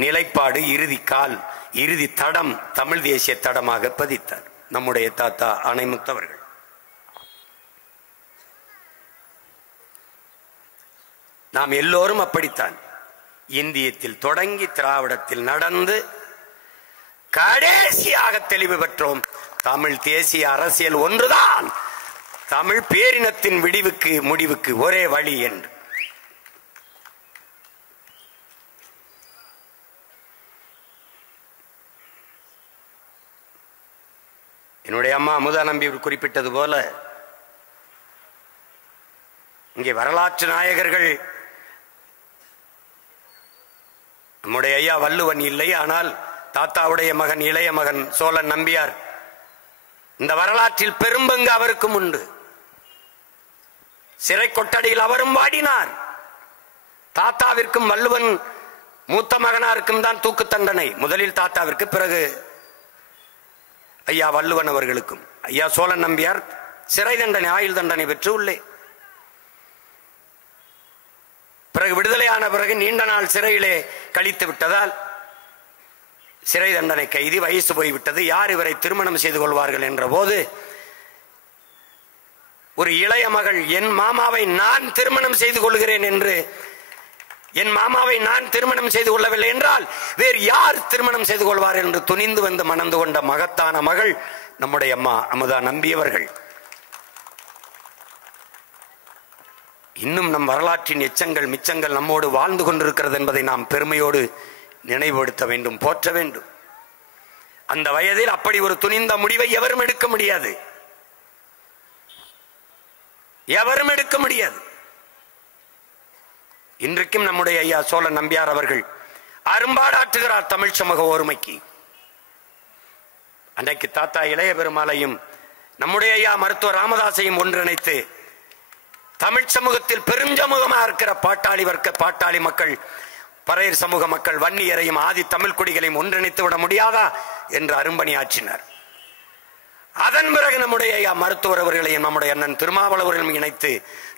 நிலைப்பாடு, இறுதி கால், இறுதி தடம் தமிழ் தேசிய தடமாக பதித்தார் நம்முடைய தாத்தா ஆணைமுத்தவர்கள். நாம் எல்லோரும் அப்படித்தான். இந்தியத்தில் தொடங்கி திராவிடத்தில் நடந்து கடைசியாக தெளிவு பெற்றோம். தமிழ் தேசிய அரசியல் ஒன்றுதான் தமிழ் பேரினத்தின் விடிவுக்கு, முடிவுக்கு ஒரே வழி என்று. என்னுடைய அம்மா அமுதா நம்பி குறிப்பிட்டது போல, இங்கே வரலாற்று நாயகர்கள் நம்முடைய ஐயா வள்ளுவன் இல்லை, ஆனால் தாத்தாவுடைய மகன், இளைய மகன் சோழன் நம்பியார். இந்த வரலாற்றில் பெரும்பங்கு அவருக்கும் உண்டு. சிறை கொட்டடியில் அவரும் வாடினார். தாத்தாவிற்கும் வள்ளுவன் மூத்த மகனாருக்கும் தான் தூக்கு தண்டனை. முதலில் தாத்தாவிற்கு, பிறகு ஐயா வள்ளுவன் அவர்களுக்கும். ஐயா சோழன் நம்பியார் சிறை தண்டனை, ஆயுள் தண்டனை பெற்று உள்ளே. பிறகு விடுதலையான பிறகு நீண்ட நாள் சிறையிலே கழித்து விட்டதால் சிறை தண்டனை கைதி, வயசு போய்விட்டது. யார் இவரை திருமணம் செய்து கொள்வார்கள் என்ற போது ஒரு இளைய மகள், என் மாமாவை நான் திருமணம் செய்து கொள்கிறேன் என்று, என் மாமாவை நான் திருமணம் செய்து கொள்ளவில்லை என்றால் வேறு யார் திருமணம் செய்து கொள்வார் என்று துணிந்து வந்து மணந்து கொண்ட மகத்தான மகள் நம்முடைய அம்மா அமுதா நம்பியவர்கள். இன்னும் நம் வரலாற்றின் எச்சங்கள், மிச்சங்கள் நம்மோடு வாழ்ந்து கொண்டிருக்கிறது என்பதை நாம் பெருமையோடு நினைவுபடுத்த வேண்டும், போற்ற வேண்டும். அந்த வயதில் அப்படி ஒரு துணிந்த முடிவை எவரும் எடுக்க முடியாது, எவரும் எடுக்க முடியாது. இன்றைக்கும் நம்முடைய ஐயா சோழன் நம்பியார் அவர்கள் அரும்பாடாற்றுகிறார் தமிழ் சமூக ஒருமைக்கு. அன்றைக்கு தாத்தா இளைய பெருமாளையும் நம்முடைய ஐயா மருத்துவர் ராமதாசையும் ஒன்றிணைத்து தமிழ் சமூகத்தில் பெருஞ்சமூகமாக இருக்கிற பாட்டாளி வர்க்க, பாட்டாளி மக்கள், பறையர் சமூக மக்கள், வன்னியரையும் ஆதி தமிழ் குடிகளையும் ஒன்றிணைத்து விட முடியாதா என்று அரும்பணி ஆற்றினார். அதன் பிறகு நம்முடைய ஐயா மருத்துவர் அவர்களையும் நம்முடைய அண்ணன் திருமாவளவர்களையும் இணைத்து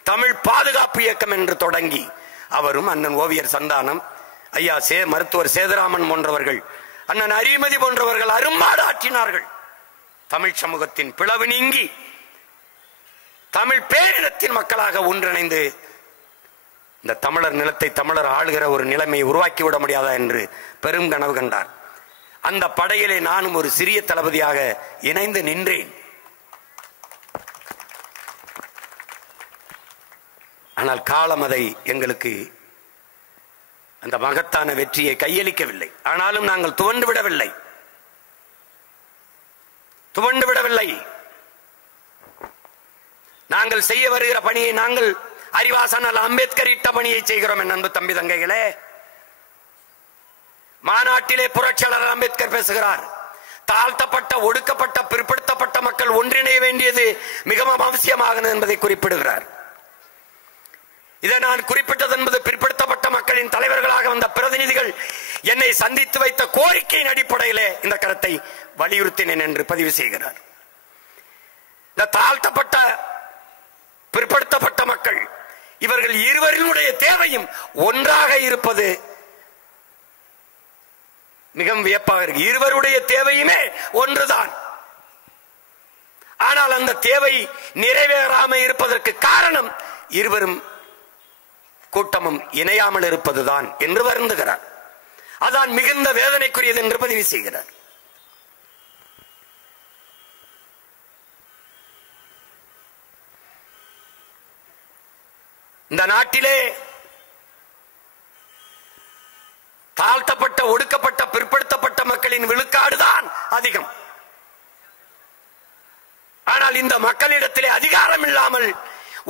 தமிழ் பாதுகாப்பு இயக்கம் என்று தொடங்கி, அவரும் அண்ணன் ஓவியர் சந்தானம், ஐயா மருத்துவர் சேதுராமன் போன்றவர்கள், அண்ணன் அரிமதி போன்றவர்கள் அரும்பாடு ஆற்றினார்கள். தமிழ் சமூகத்தின் பிளவு நீங்கி தமிழ் பேரினத்தின் மக்களாக ஒன்றிணைந்து இந்த தமிழர் நிலத்தை தமிழர் ஆளுகிற ஒரு நிலைமையை உருவாக்கிவிட முடியாதா என்று பெரும் கனவு கண்டார். அந்த படையிலே நானும் ஒரு சிறிய தளபதியாக இணைந்து நின்றேன். ஆனால் காலம் அதை எங்களுக்கு அந்த மகத்தான வெற்றியை கையளிக்கவில்லை. ஆனாலும் நாங்கள் துவண்டு விடவில்லை. நாங்கள் செய்ய வருகிற பணியை நாங்கள் அறிவாசன் அம்பேத்கர் இட்ட பணியை செய்கிறோம். என் அன்பு தம்பி தங்கைகளே, மாநாட்டிலே புரட்சியாளர் அம்பேத்கர் பேசுகிறார். தாழ்த்தப்பட்ட, ஒடுக்கப்பட்ட, பிற்படுத்தப்பட்ட மக்கள் ஒன்றிணைய வேண்டியது மிகவும் அவசியமாகும் என்பதை குறிப்பிடுகிறார். இதை நான் குறிப்பிட்டது என்பது பிற்படுத்தப்பட்ட மக்களின் தலைவர்களாக வந்த பிரதிநிதிகள் என்னை சந்தித்து வைத்த கோரிக்கையின் அடிப்படையிலே இந்த கருத்தை வலியுறுத்தினேன் என்று பதிவு செய்கிறார். இந்த தாழ்த்தப்பட்ட, பிற்படுத்தப்பட்ட மக்கள், இவர்கள் இருவரினுடைய தேவையும் ஒன்றாக இருப்பது மிகவும் வியப்பாக இருக்கு. இருவருடைய தேவையுமே ஒன்றுதான். ஆனால் அந்த தேவை நிறைவேறாமல் இருப்பதற்கு காரணம் இருவரும் கூட்டமும் இணையாமல் இருப்பதுதான் என்று வருந்துகிறார். அதான் மிகுந்த வேதனைக்குரியது என்று பதிவு செய்கிறார். இந்த நாட்டிலே தாழ்த்தப்பட்ட, ஒடுக்கப்பட்ட, பிற்படுத்தப்பட்ட மக்களின் விழுக்காடுதான் அதிகம். ஆனால் இந்த மக்களிடத்திலே அதிகாரம் இல்லாமல்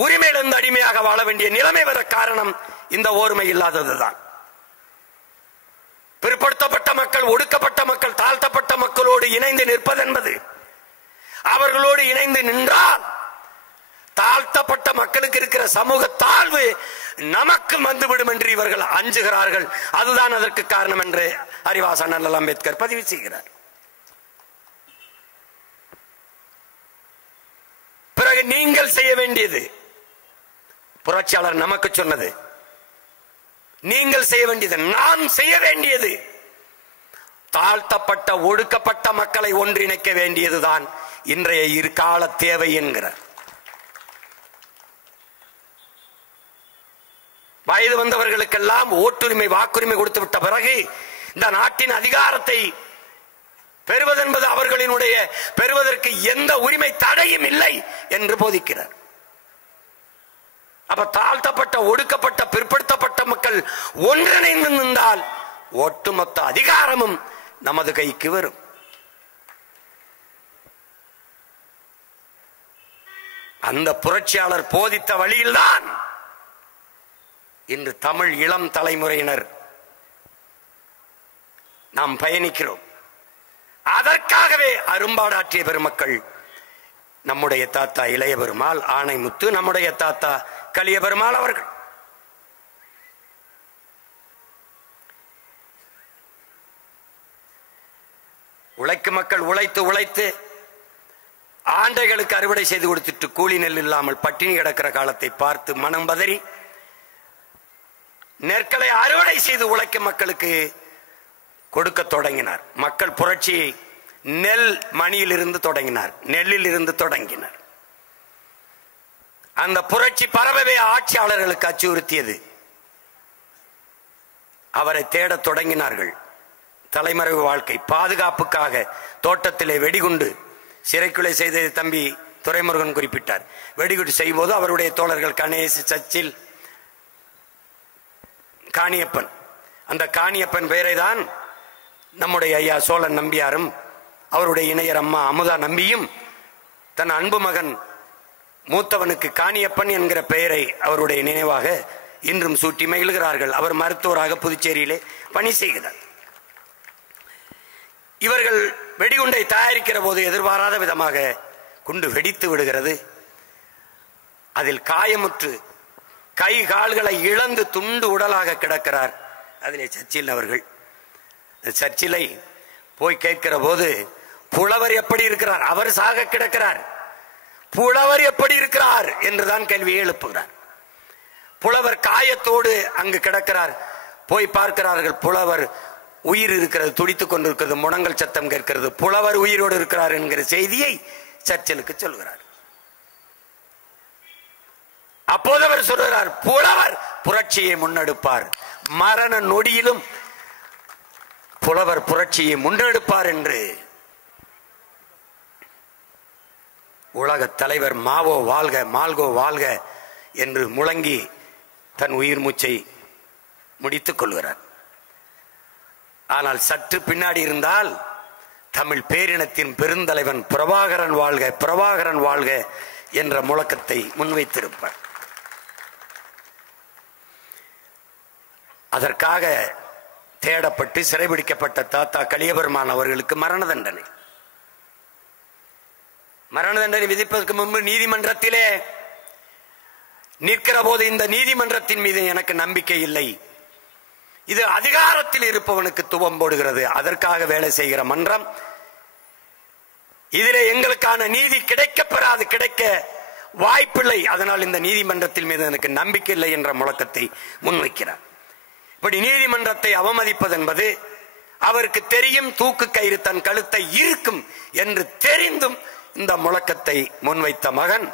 உரிமையிலிருந்து அடிமையாக வாழ வேண்டிய நிலைமை வர காரணம் இந்த ஓர்மை இல்லாததுதான். பிற்படுத்தப்பட்ட மக்கள், ஒடுக்கப்பட்ட மக்கள், தாழ்த்தப்பட்ட மக்களோடு இணைந்து நிற்பதென்பது, அவர்களோடு இணைந்து நின்றால் தாழ்த்தப்பட்ட மக்களுக்கு இருக்கிற சமூக தாழ்வு நமக்கு வந்துவிடும் என்று இவர்கள் அஞ்சுகிறார்கள். அதுதான் அதற்கு காரணம் என்று அறிவாசன் அண்ணல் அம்பேத்கர் பதிவு செய்கிறார். பிறகு நீங்கள் செய்ய வேண்டியது, புரட்சியாளர் நமக்கு சொன்னது, நீங்கள் செய்ய வேண்டியது, நாம் செய்ய வேண்டியது, தாழ்த்தப்பட்ட, ஒடுக்கப்பட்ட மக்களை ஒன்றிணைக்க வேண்டியதுதான் இன்றைய இருகால தேவை என்கிறார். வயது வந்தவர்களுக்கெல்லாம் ஓட்டுரிமை, வாக்குரிமை கொடுத்து விட்ட பிறகு இந்த நாட்டின் அதிகாரத்தை பெறுவதென்பது அவர்களினுடைய பெறுவதற்கு எந்த உரிமை தடையும் இல்லை என்று போதிக்கிறார். அப்ப தாழ்த்தப்பட்ட, ஒடுக்கப்பட்ட, பிற்படுத்தப்பட்ட மக்கள் ஒன்றிணைந்து நின்றால் ஒட்டுமொத்த அதிகாரமும் நமது கைக்கு வரும். அந்த புரட்சியாளர் போதித்த வழியில்தான் இன்று தமிழ் இளம் தலைமுறையினர் நாம் பயணிக்கிறோம். அதற்காகவே அரும்பாடாற்றிய பெருமக்கள் நம்முடைய தாத்தா இளைய பெருமாள் ஆணைமுத்து, நம்முடைய தாத்தா கலிய பெருமாள் அவர்கள். உழைக்கும் மக்கள் உழைத்து உழைத்து ஆண்டைகளுக்கு அறுவடை செய்து கொடுத்துட்டு கூலி நெல் இல்லாமல் பட்டினி கிடக்கிற காலத்தை பார்த்து மனம் பதறி நெற்களை அறுவடை செய்து உழைக்கும் மக்களுக்கு கொடுக்க தொடங்கினார். மக்கள் புரட்சியை நெல் மணியில் இருந்து தொடங்கினார், நெல்லில் இருந்து தொடங்கினார். அந்த புரட்சி பரவவே ஆட்சியாளர்களுக்கு அச்சுறுத்தியது. அவரை தேட தொடங்கினார்கள். தலைமறைவு வாழ்க்கை பாதுகாப்புக்காக தோட்டத்திலே வெடிகுண்டு சிறைக்குலை செய்த தம்பி துரைமுருகன் குறிப்பிட்டார். வெடிகுண்டு செய்யும் போது அவருடைய தோழர்கள் கணேஷ், சச்சில், காணியப்பன், அந்த காணியப்பன் பெயரை தான் நம்முடைய ஐயா சோழன் நம்பியாரும் அவருடைய இணையர் அம்மா அமுதா நம்பியும் தன் அன்பு மகன் மூத்தவனுக்கு காணியப்பன் என்கிற பெயரை அவருடைய நினைவாக இன்றும் சூட்டி மகிழ்கிறார்கள். அவர் மருத்துவராக புதுச்சேரியிலே பணி செய்கிறார். இவர்கள் வெடிகுண்டை தயாரிக்கிற போது எதிர்பாராத விதமாக குண்டு வெடித்து விடுகிறது. அதில் காயமுற்று கை கால்களை இழந்து துண்டு உடலாக கிடக்கிறார். அதிலே சர்ச்சில் அவர்கள். சர்ச்சிலை போய் கேட்கிற போது புலவர் எப்படி இருக்கிறார், அவர் சாக கிடக்கிறார், புலவர் எப்படி இருக்கிறார் என்றுதான் கேள்வியை எழுப்புகிறார். புலவர் காயத்தோடு அங்கு கிடக்கிறார். போய் பார்க்கிறார்கள், புலவர் உயிர் இருக்கிறது, துடித்துக் கொண்டிருக்கிறது, முழங்கல் சத்தம் கேட்கிறது, புலவர் உயிரோடு இருக்கிறார் என்கிற செய்தியை சர்ச்சிலுக்கு சொல்கிறார். அப்போது அவர் சொல்கிறார், புலவர் புரட்சியை முன்னெடுப்பார், மரண நொடியிலும் புலவர் புரட்சியை முன்னெடுப்பார் என்று. உலக தலைவர் மாவோ வாழ்க, மால்கோ வாழ்க என்று முழங்கி தன் உயிர் மூச்சை முடித்துக் கொள்கிறார். ஆனால் சற்று பின்னாடி இருந்தால் தமிழ் பேரினத்தின் பெருந்தலைவன் பிரபாகரன் வாழ்க, பிரபாகரன் வாழ்க என்ற முழக்கத்தை முன்வைத்திருப்பார். அதற்காக தேடப்பட்டு சிறைபிடிக்கப்பட்ட தாத்தா கலியபெருமான் அவர்களுக்கு மரண தண்டனை விதிப்பதற்கு முன்பு நீதிமன்றத்திலே நிற்கிற போது இந்த நீதிமன்றத்தின் மீது எனக்கு நம்பிக்கை இல்லை, இது அதிகாரத்தில் இருப்பவனுக்கு துவம் போடுகிறது, அதற்காக வேலை செய்கிற மன்றம், இதிலே எங்களுக்கான நீதி கிடைக்கப்பெறாது, கிடைக்க வாய்ப்பில்லை, அதனால் இந்த நீதிமன்றத்தின் மீது எனக்கு நம்பிக்கை இல்லை என்ற முழக்கத்தை முன்வைக்கிறார். இப்படி நீதிமன்றத்தை அவமதிப்பது என்பது அவருக்கு தெரியும் தூக்கு கயிறு தன் கழுத்தை இருக்கும் என்று தெரிந்தும் இந்த முழக்கத்தை முன்வைத்த மகன்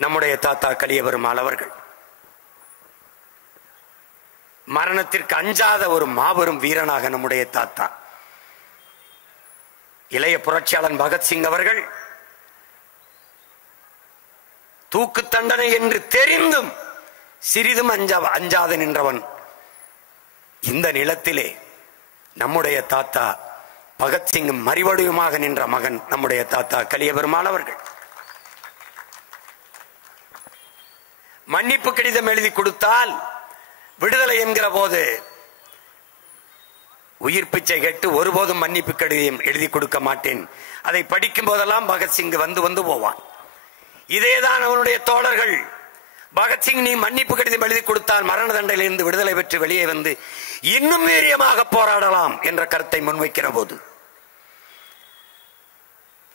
நம்முடைய தாத்தா கலியபெருமாள் அவர்கள். மரணத்திற்கு அஞ்சாத ஒரு மாபெரும் வீரனாக நம்முடைய தாத்தா. இளைய புரட்சியாளன் பகத்சிங் அவர்கள் தூக்கு தண்டனை என்று தெரிந்தும் சிறிதும் அஞ்சாது நின்றவன். இந்த நிலத்திலே நம்முடைய தாத்தா பகத்சிங் மறிவடியுமாக நின்ற மகன் நம்முடைய தாத்தா கலியபெருமாள் அவர்கள். மன்னிப்பு கடிதம் எழுதி கொடுத்தால் விடுதலை என்கிற போது உயிர் பிச்சை கேட்டு ஒருபோதும் மன்னிப்பு கடிதம் எழுதி கொடுக்க மாட்டேன். அதை படிக்கும் போதெல்லாம் பகத்சிங் வந்து வந்து போவான். இதேதான் அவனுடைய தோழர்கள். பகத்சிங் நீ மன்னிப்பு கடிதம் எழுதி கொடுத்தால் மரண தண்டனையிலிருந்து விடுதலை பெற்று வெளியே வந்து இன்னும் வீரியமாக போராடலாம் என்ற கருத்தை முன்வைக்கிற போது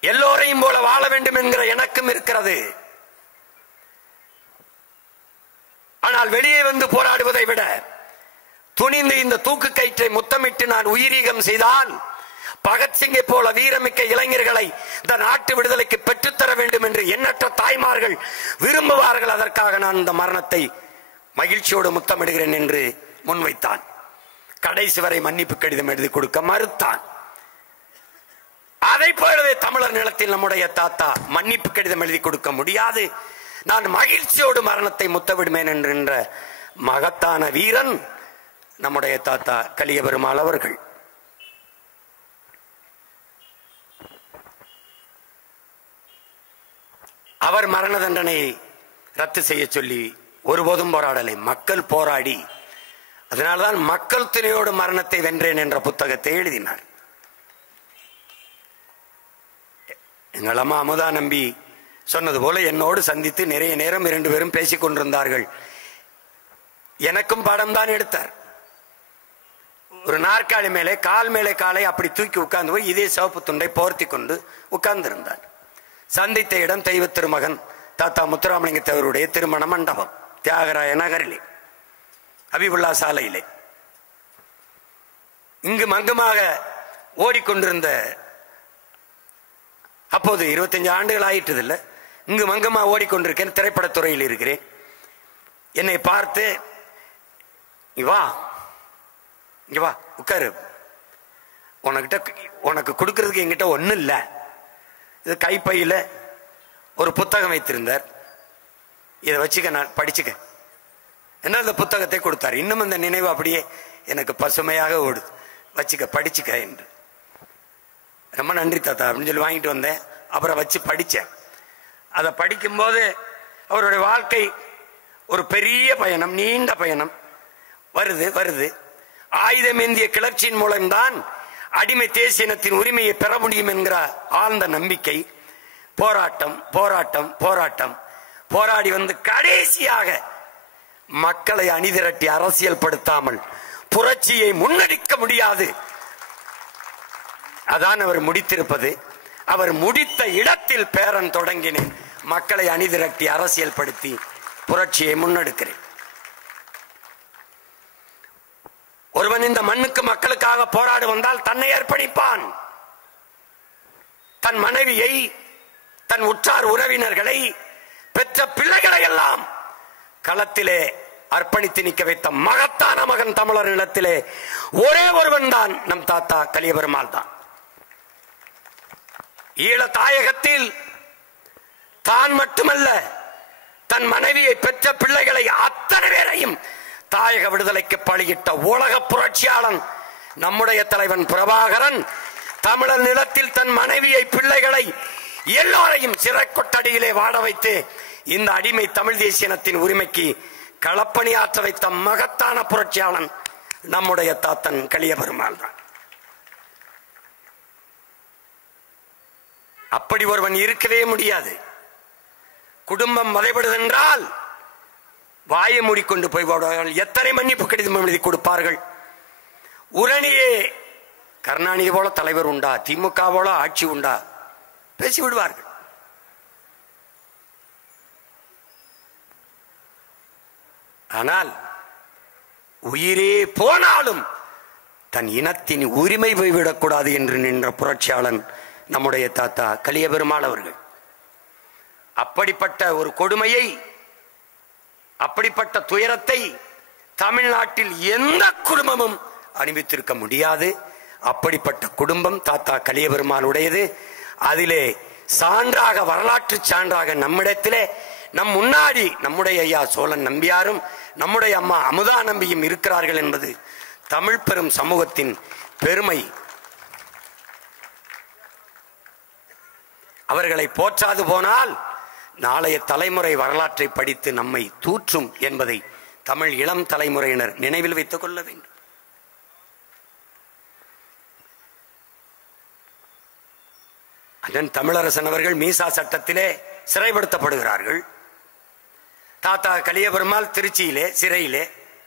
எல்லோரையும் போல வாழ வேண்டும் என்கிற எனக்கும் இருக்கிறது. ஆனால் வெளியே வந்து போராடுவதை விட துணிந்து இந்த தூக்கு கயிற்றை முத்தமிட்டு நான் உயிரீகம் செய்தால் பகத்சிங்கை போல வீரமிக்க இளைஞர்களை இந்த நாட்டு விடுதலைக்கு பெற்றுத்தர வேண்டும் என்று எண்ணற்ற தாய்மார்கள் விரும்புவார்கள். அதற்காக நான் இந்த மரணத்தை மகிழ்ச்சியோடு முத்தமிடுகிறேன் என்று முன்வைத்தான். கடைசி வரை மன்னிப்பு கடிதம் எழுதி கொடுக்க மறுத்தான். அதை போலவே தமிழர் நிலத்தில் நம்முடைய தாத்தா மன்னிப்பு கடிதம் எழுதி கொடுக்க முடியாது, நான் மகிழ்ச்சியோடு மரணத்தை முத்தமிடுவேன் என்கின்ற மகத்தான வீரன் நம்முடைய தாத்தா கலியபெருமாள் அவர்கள். அவர் மரண தண்டனை ரத்து செய்ய சொல்லி ஒருபோதும் போராடலை, மக்கள் போராடி, அதனால்தான் மக்கள் துணையோடு மரணத்தை வென்றேன் என்ற புத்தகத்தை எழுதினார். எங்கள் அம்மா அமுதா நம்பி சொன்னது போல என்னோடு சந்தித்து நிறைய நேரம் 2 பேரும் பேசிக் கொண்டிருந்தார்கள். எனக்கும் படம் தான் எடுத்தார். ஒரு நாற்காலி மேலே கால் மேலே காலை அப்படி தூக்கி உட்கார்ந்து போய் இதே சிவப்பு துண்டை போர்த்தி கொண்டு உட்கார்ந்து இருந்தார். சந்தித்த இடம் தெய்வ திருமகன் தாத்தா முத்துராமலிங்க தேவருடைய திருமண மண்டபம், தியாகராய நகரிலே, அபிபுல்லா சாலையிலே. இங்கு மங்கமாக ஓடிக்கொண்டிருந்த, அப்போது 25 ஆண்டுகள் ஆயிட்டது இல்லை, இங்கு மங்கமா ஓடிக்கொண்டிருக்கேன், திரைப்படத்துறையில் இருக்கிறேன். என்னை பார்த்து இவா இங்க வா உட்காரு, உனக்கு கொடுக்கறதுக்கு என்கிட்ட ஒன்றும் இல்லை. இது கைப்பையில் ஒரு புத்தகம் வைத்திருந்தார், இதை வச்சுக்க, நான் படிச்சுக்க என்ன அந்த புத்தகத்தை கொடுத்தார். இன்னும் அந்த நினைவு அப்படியே எனக்கு பசுமையாக ஓடுது. வச்சுக்க படிச்சுக்க என்று. ரொம்ப நன்றி தாத்தா அப்படின்னு சொல்லி வாங்கிட்டு வந்தேன். அப்புறம் வச்சு படித்தேன். அதை படிக்கும்போது அவருடைய வாழ்க்கை ஒரு பெரிய பயணம், நீண்ட பயணம். வருது ஆயுதமேந்திய கிளர்ச்சியின் மூலம்தான் அடிமை தேசியனத்தின் உரிமையை பெற முடியும் என்கிற ஆழ்ந்த நம்பிக்கை. போராட்டம் போராட்டம் போராட்டம் போராடி வந்து கடைசியாக மக்களை அணிதிரட்டி அரசியல் படுத்தாமல் புரட்சியை முன்னெடுக்க முடியாது. அதான் அவர் முடித்திருப்பது. அவர் முடித்த இடத்தில் பேரன் தொடங்கினேன், மக்களை அணிதிரட்டி அரசியல் படுத்தி புரட்சியை முன்னெடுக்கிறேன். ஒருவன் இந்த மண்ணுக்கு மக்களுக்காக போராட வந்தால் தன்னை அர்ப்பணிப்பான். தன் மனைவியை, தன் உற்றார் உறவினர்களை, பெற்ற பிள்ளைகளை எல்லாம் களத்திலே அர்ப்பணித்து நிற்க வைத்த மகத்தான மகன் தமிழர் நிலத்திலே ஒரே ஒருவன் தான் நம் தாத்தா கலியபெருமாள் தான். ஈழ தாயகத்தில் தான் மட்டுமல்ல, தன் மனைவியை, பெற்ற பிள்ளைகளை, அத்தனை பேரையும் தாயக விடுதலைக்கு பலியிட்ட உலக புரட்சியாளன் நம்முடைய தலைவன் பிரபாகரன் தமிழர் நிலத்தில் தன் மனைவியை, பிள்ளைகளை எல்லோரையும் சிறை கொட்டடியிலே வாட வைத்து இந்த அடிமை தமிழ் தேசியனத்தின் உரிமைக்கு களப்பணியாற்ற வைத்த மகத்தான புரட்சியாளன் நம்முடைய தாத்தன் கலியபெருமாள் தான். அப்படி ஒருவன் இருக்கவே முடியாது. குடும்பம் வதைபடுதென்றால் வாயை மூடிக்கொண்டு போய் விடுவார்கள். எத்தனை மன்னிப்பு கடிதம் எழுதி கொடுப்பார்கள். உரணியே கருணாநிதி போல தலைவர் உண்டா, திமுக போல ஆட்சி உண்டா, பேசி விடுவார்கள். ஆனால் உயிரே போனாலும் தன் இனத்தின் உரிமை போய்விடக்கூடாது என்று நின்ற புரட்சியாளன் நம்முடைய தாத்தா கலியபெருமாள் அவர்கள். அப்படிப்பட்ட ஒரு கொடுமையை, அப்படிப்பட்ட துயரத்தை தமிழ்நாட்டில் எந்த குடும்பமும் அனுபவித்திருக்க முடியாது. அப்படிப்பட்ட குடும்பம் தாத்தா கலியபெருமாளுடையது. அதிலே சான்றாக, வரலாற்று சான்றாக நம்மிடத்திலே, நம் முன்னாடி நம்முடைய ஐயா சோழன் நம்பியாரும் நம்முடைய அம்மா அமுதா நம்பியும் இருக்கிறார்கள் என்பது தமிழ் பெரும் சமூகத்தின் பெருமை. அவர்களை போற்றாது போனால் நாளைய தலைமுறை வரலாற்றை படித்து நம்மை தூற்றும் என்பதை தமிழ் இளம் தலைமுறையினர் நினைவில் வைத்துக் கொள்ள வேண்டும். அதன் தமிழரசன் அவர்கள் மீசா சட்டத்திலே சிறைப்படுத்தப்படுகிறார்கள். தாத்தா கலியபெருமாள் திருச்சியிலே சிறையிலே,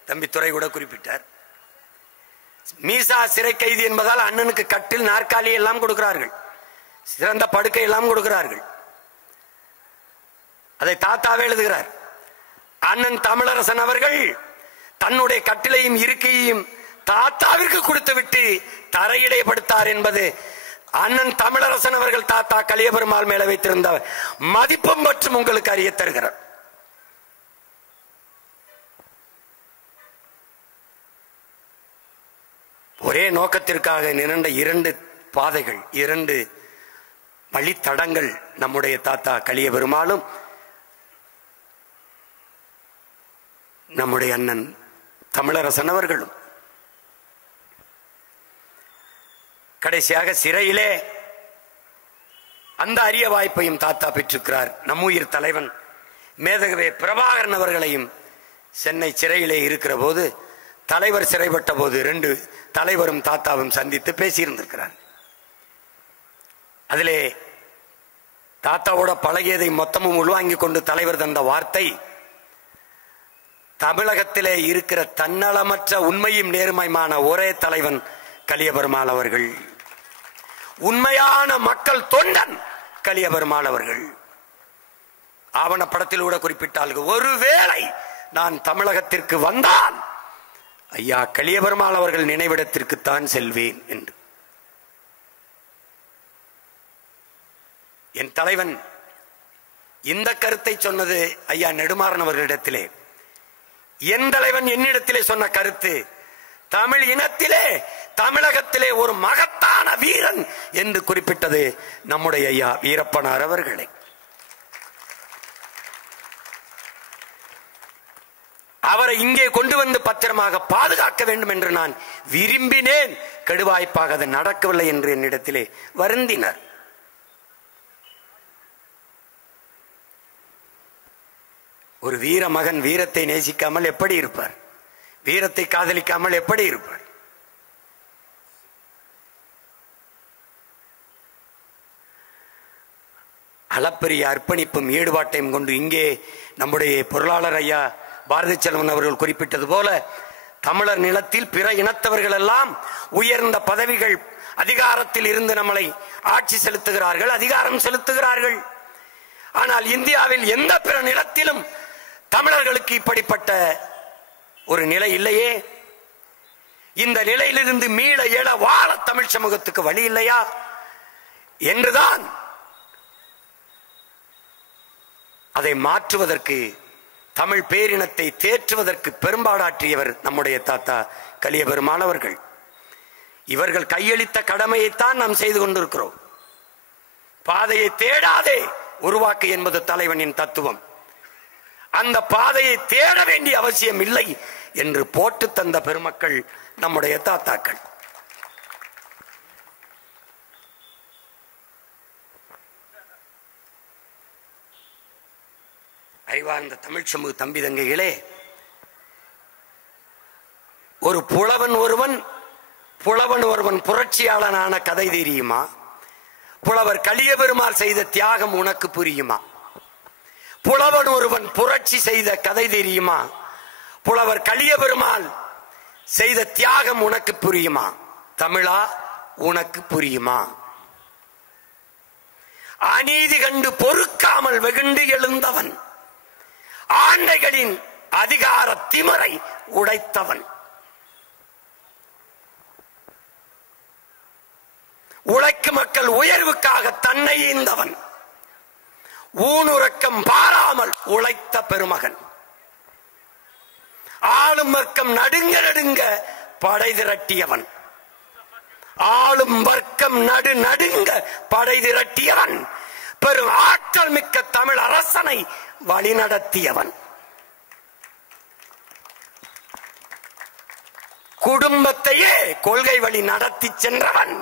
தம்பி துரை கூட குறிப்பிட்டார். மீசா சிறை கைதி என்பதால் அண்ணனுக்கு கட்டில், நாற்காலி எல்லாம் கொடுக்கிறார்கள், சிறந்த படுக்கை எல்லாம் கொடுக்கிறார்கள். அதை தாத்தாவே எழுதுகிறார். அண்ணன் தமிழரசன் அவர்கள் தன்னுடைய கட்டிலையும் இருக்கையையும் தாத்தாவிற்கு கொடுத்து விட்டு தரையிலே படுத்தார் என்பது அண்ணன் தமிழரசன் அவர்கள் தாத்தா கலியபெருமாள் மேல வைத்திருந்த மதிப்பும் மற்றும் உங்களுக்கு அறிய தருகிறார். ஒரே நோக்கத்திற்காக நிரண்ட இரண்டு பாதைகள், இரண்டு வழித்தடங்கள் நம்முடைய தாத்தா கலியபெருமாளும் நம்முடைய அண்ணன் தமிழரசன் அவர்களும். கடைசியாக சிறையிலே அந்த அரிய வாய்ப்பையும் தாத்தா பெற்றிருக்கிறார். நம்முயிர் தலைவன் மேதகவே பிரபாகரன் அவர்களையும் சென்னை சிறையிலே இருக்கிற போது, தலைவர் சிறைப்பட்ட போது 2 தலைவரும் தாத்தாவும் சந்தித்து பேசியிருந்திருக்கிறார். அதிலே தாத்தாவோட பழகியதை மொத்தமும் உள்வாங்கிக் கொண்டு தலைவர் தந்த வார்த்தை, தமிழகத்திலே இருக்கிற தன்னலமற்ற உண்மையும் நேர்மையுமான ஒரே தலைவன் கலியபெருமாள் அவர்கள், உண்மையான மக்கள் தொண்டன் கலியபெருமாள் அவர்கள். ஆவணப்படத்தில் கூட குறிப்பிட்டார்கள், ஒருவேளை நான் தமிழகத்திற்கு வந்தால் ஐயா கலியபெருமாள் அவர்கள் நினைவிடத்திற்குத்தான் செல்வேன் என்று. என் தலைவன் இந்த கருத்தை சொன்னது ஐயா நெடுமாறன் அவர்களிடத்திலே. என் தலைவன் என்னிடத்திலே சொன்ன கருத்து, தமிழ் இனத்திலே தமிழகத்திலே ஒரு மகத்தான வீரன் என்று குறிப்பிட்டது நம்முடைய ஐயா வீரப்பனார் அவர்களை. அவரை இங்கே கொண்டு வந்து பத்திரமாக பாதுகாக்க வேண்டும் என்று நான் விரும்பினேன். கெடுவாய்ப்பாக அது நடக்கவில்லை என்று என்னிடத்திலே வருந்தினார். ஒரு வீர மகன் வீரத்தை நேசிக்காமல் எப்படி இருப்பார்? வீரத்தை காதலிக்காமல் எப்படி இருப்பார்? அளப்பரிய அர்ப்பணிப்பும் ஈடுபாட்டையும் கொண்டு இங்கே நம்முடைய பொருளாளர் ஐயா பாரதி செல்வன் அவர்கள் குறிப்பிட்டது போல, தமிழர் நிலத்தில் பிற இனத்தவர்கள் எல்லாம் உயர்ந்த பதவிகள், அதிகாரத்தில் இருந்து நம்மளை ஆட்சி செலுத்துகிறார்கள், அதிகாரம் செலுத்துகிறார்கள். ஆனால் இந்தியாவில் எந்த பிற நிலத்திலும் தமிழர்களுக்கு இப்படிப்பட்ட ஒரு நிலை இல்லையே. இந்த நிலையிலிருந்து மீள எழ வாழ தமிழ் சமூகத்துக்கு வழி இல்லையா என்றுதான் அதை மாற்றுவதற்கு, தமிழ் பேரினத்தை தேற்றுவதற்கு பெரும்பாடாற்றியவர் நம்முடைய தாத்தா கலியபெருமாள் அவர்கள். இவர்கள் கையளித்த கடமையைத்தான் நாம் செய்து கொண்டிருக்கிறோம். பாதையை தேடாதே உருவாக்கு என்பது தலைவனின் தத்துவம். அந்த பாதையை தேட வேண்டிய அவசியம் இல்லை என்று போட்டு தந்த பெருமக்கள் நம்முடைய தாத்தாக்கள். அறிவார்ந்த தமிழ் சமூக தம்பி தங்கைகளே, ஒரு புலவன் ஒருவன் புரட்சியாளனான கதை தெரியுமா? புலவர் கலியபெருமாள் செய்த தியாகம் உனக்கு புரியுமா? புலவன் ஒருவன் புரட்சி செய்த கதை தெரியுமா? புலவர் கலியபெருமாள் செய்த தியாகம் உனக்கு புரியுமா? தமிழா, உனக்கு புரியுமா? அநீதி கண்டு பொறுக்காமல் வெகுண்டு எழுந்தவன், ஆண்டைகளின் அதிகார திமிரை உடைத்தவன். உழைக்கும் மக்கள் உயர்வுக்காக தன்னை ஈந்தவன். ஊனுறக்கம் பாராமல் உழைத்த பெருமகன். ஆளும் வர்க்கம் நடுங்க நடுங்க படை திரட்டியவன். ஆளும் வர்க்கம் நடுங்க படை திரட்டியவன். பெரும் ஆற்றல் மிக்க தமிழ் அரசனை வழிநடத்தியவன். குடும்பத்தையே கொள்கை வழி நடத்தி சென்றவன்.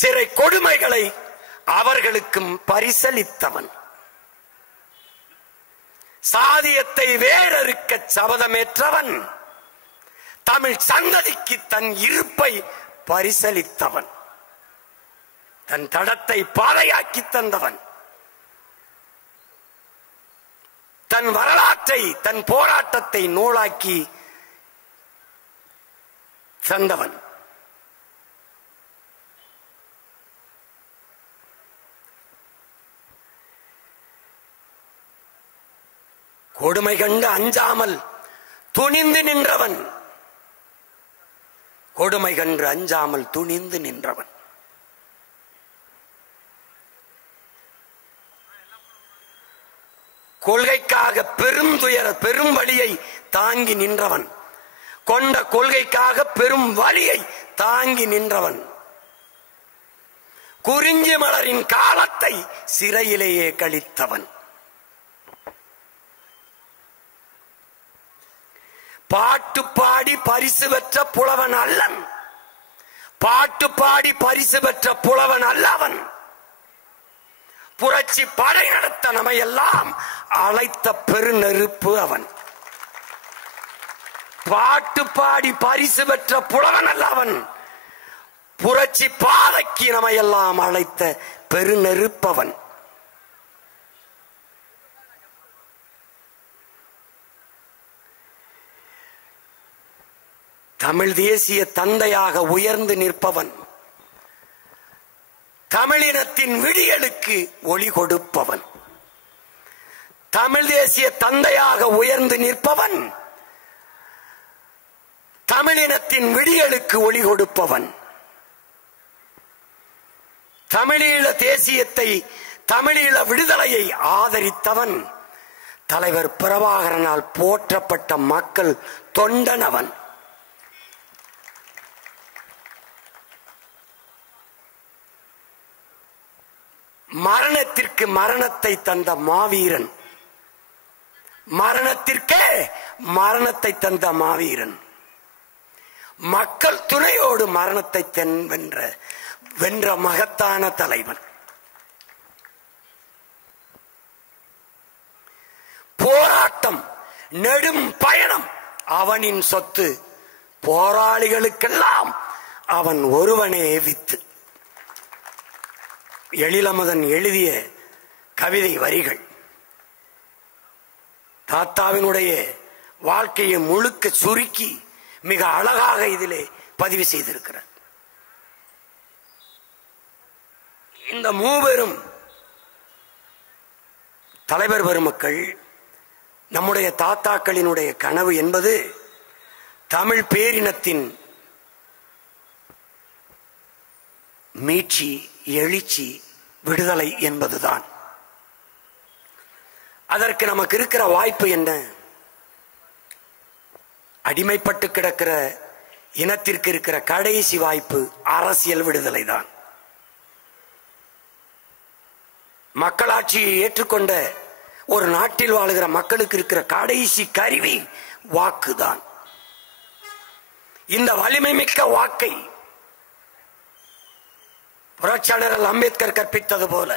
சிறை கொடுமைகளை அவர்களுக்கும் பரிசளித்தவன். சாதியத்தை வேறறுக்க சபதமேற்றவன். தமிழ் சந்ததிக்கு தன் இருப்பை பரிசளித்தவன். தன் தடத்தை பாதையாக்கி தந்தவன். தன் வரலாற்றை தன் போராட்டத்தை நூலாக்கி தந்தவன். கொடுமை கண்டு அஞ்சாமல் துணிந்து நின்றவன். கொடுமை கண்டு அஞ்சாமல் துணிந்து நின்றவன். கொள்கைக்காக பெரும் துயர பெரும் வலியை தாங்கி நின்றவன். கொண்ட கொள்கைக்காக பெரும் வலியை தாங்கி நின்றவன். குறிஞ்சி மலரின் காலத்தை சிறையிலேயே கழித்தவன். பாட்டு பாடி பரிசு பெற்ற புலவன் அல்லன். பாட்டு பாடி பரிசு பெற்ற புலவன் அல்லவன். புரட்சி படை நடத்த நம்மையெல்லாம் அழைத்த பெருநெருப்பு அவன். பாட்டு பாடி பரிசு பெற்ற புலவன் அல்லவன். புரட்சி பாதைக்கு நம்மையெல்லாம் அழைத்த பெருநெருப்பவன். தமிழ் தேசிய தந்தையாக உயர்ந்து நிற்பவன். தமிழினத்தின் விடியலுக்கு ஒளி கொடுப்பவன். தமிழ் தேசிய தந்தையாக உயர்ந்து நிற்பவன். தமிழினத்தின் விடியலுக்கு ஒளி கொடுப்பவன். தமிழீழ தேசியத்தை தமிழீழ விடுதலையை ஆதரித்தவன். தலைவர் பிரபாகரனால் போற்றப்பட்ட மக்கள் தொண்டனவன். மரணத்திற்கு மரணத்தை தந்த மாவீரன். மரணத்திற்கே மரணத்தை தந்த மாவீரன். மக்கள் துணையோடு மரணத்தை வென்ற மகத்தான தலைவன். போராட்டம் நெடும் பயணம் அவனின் சொத்து. போராளிகளுக்கெல்லாம் அவன் ஒருவனே வித்து. எழிலமுதன் எழுதிய கவிதை வரிகள் தாத்தாவினுடைய வாழ்க்கையை முழுக்க சுருக்கி மிக அழகாக இதிலே பதிவு செய்திருக்கிறார். இந்த மூவரும் தலைவர் பெருமக்கள் நம்முடைய தாத்தாக்களினுடைய கனவு என்பது தமிழ் பேரினத்தின் மீட்சி, எழுச்சி, விடுதலை என்பதுதான். அதற்கு நமக்கு இருக்கிற வாய்ப்பு என்ன? அடிமைப்பட்டு கிடக்கிற இனத்திற்கு இருக்கிற கடைசி வாய்ப்பு அரசியல் விடுதலை தான். மக்களாட்சியை ஏற்றுக்கொண்ட ஒரு நாட்டில் வாழுகிற மக்களுக்கு இருக்கிற கடைசி கருவி வாக்குதான். இந்த வலிமை மிக்க வாக்கை புரட்சியாளர் அம்பேத்கர் கற்பித்தது போல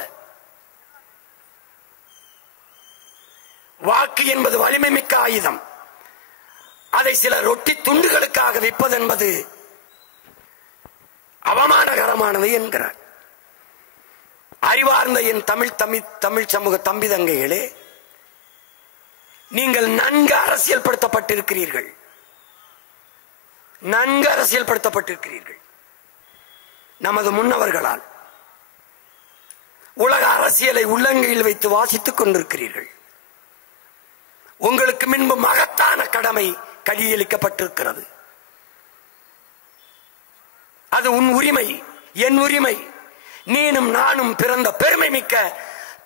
வாக்கு என்பது வலிமை மிக்க ஆயுதம். அதை சில ரொட்டி துண்டுகளுக்காக விற்பது என்பது அவமானகரமானது என்கிறார். அறிவார்ந்த என் தமிழ் சமூக தம்பி தங்கைகளே, நீங்கள் நன்கு அரசியல்படுத்தப்பட்டிருக்கிறீர்கள். நன்கு அரசியல்படுத்தப்பட்டிருக்கிறீர்கள் நமது முன்னவர்களால். உலக அரசியலை உள்ளங்கையில் வைத்து வாசித்துக் கொண்டிருக்கிறீர்கள். உங்களுக்கு முன்பு மகத்தான கடமை கையளிக்கப்பட்டிருக்கிறது. அது உன் உரிமை. என் உரிமை, நீனும் நானும் பிறந்த பெருமை மிக்க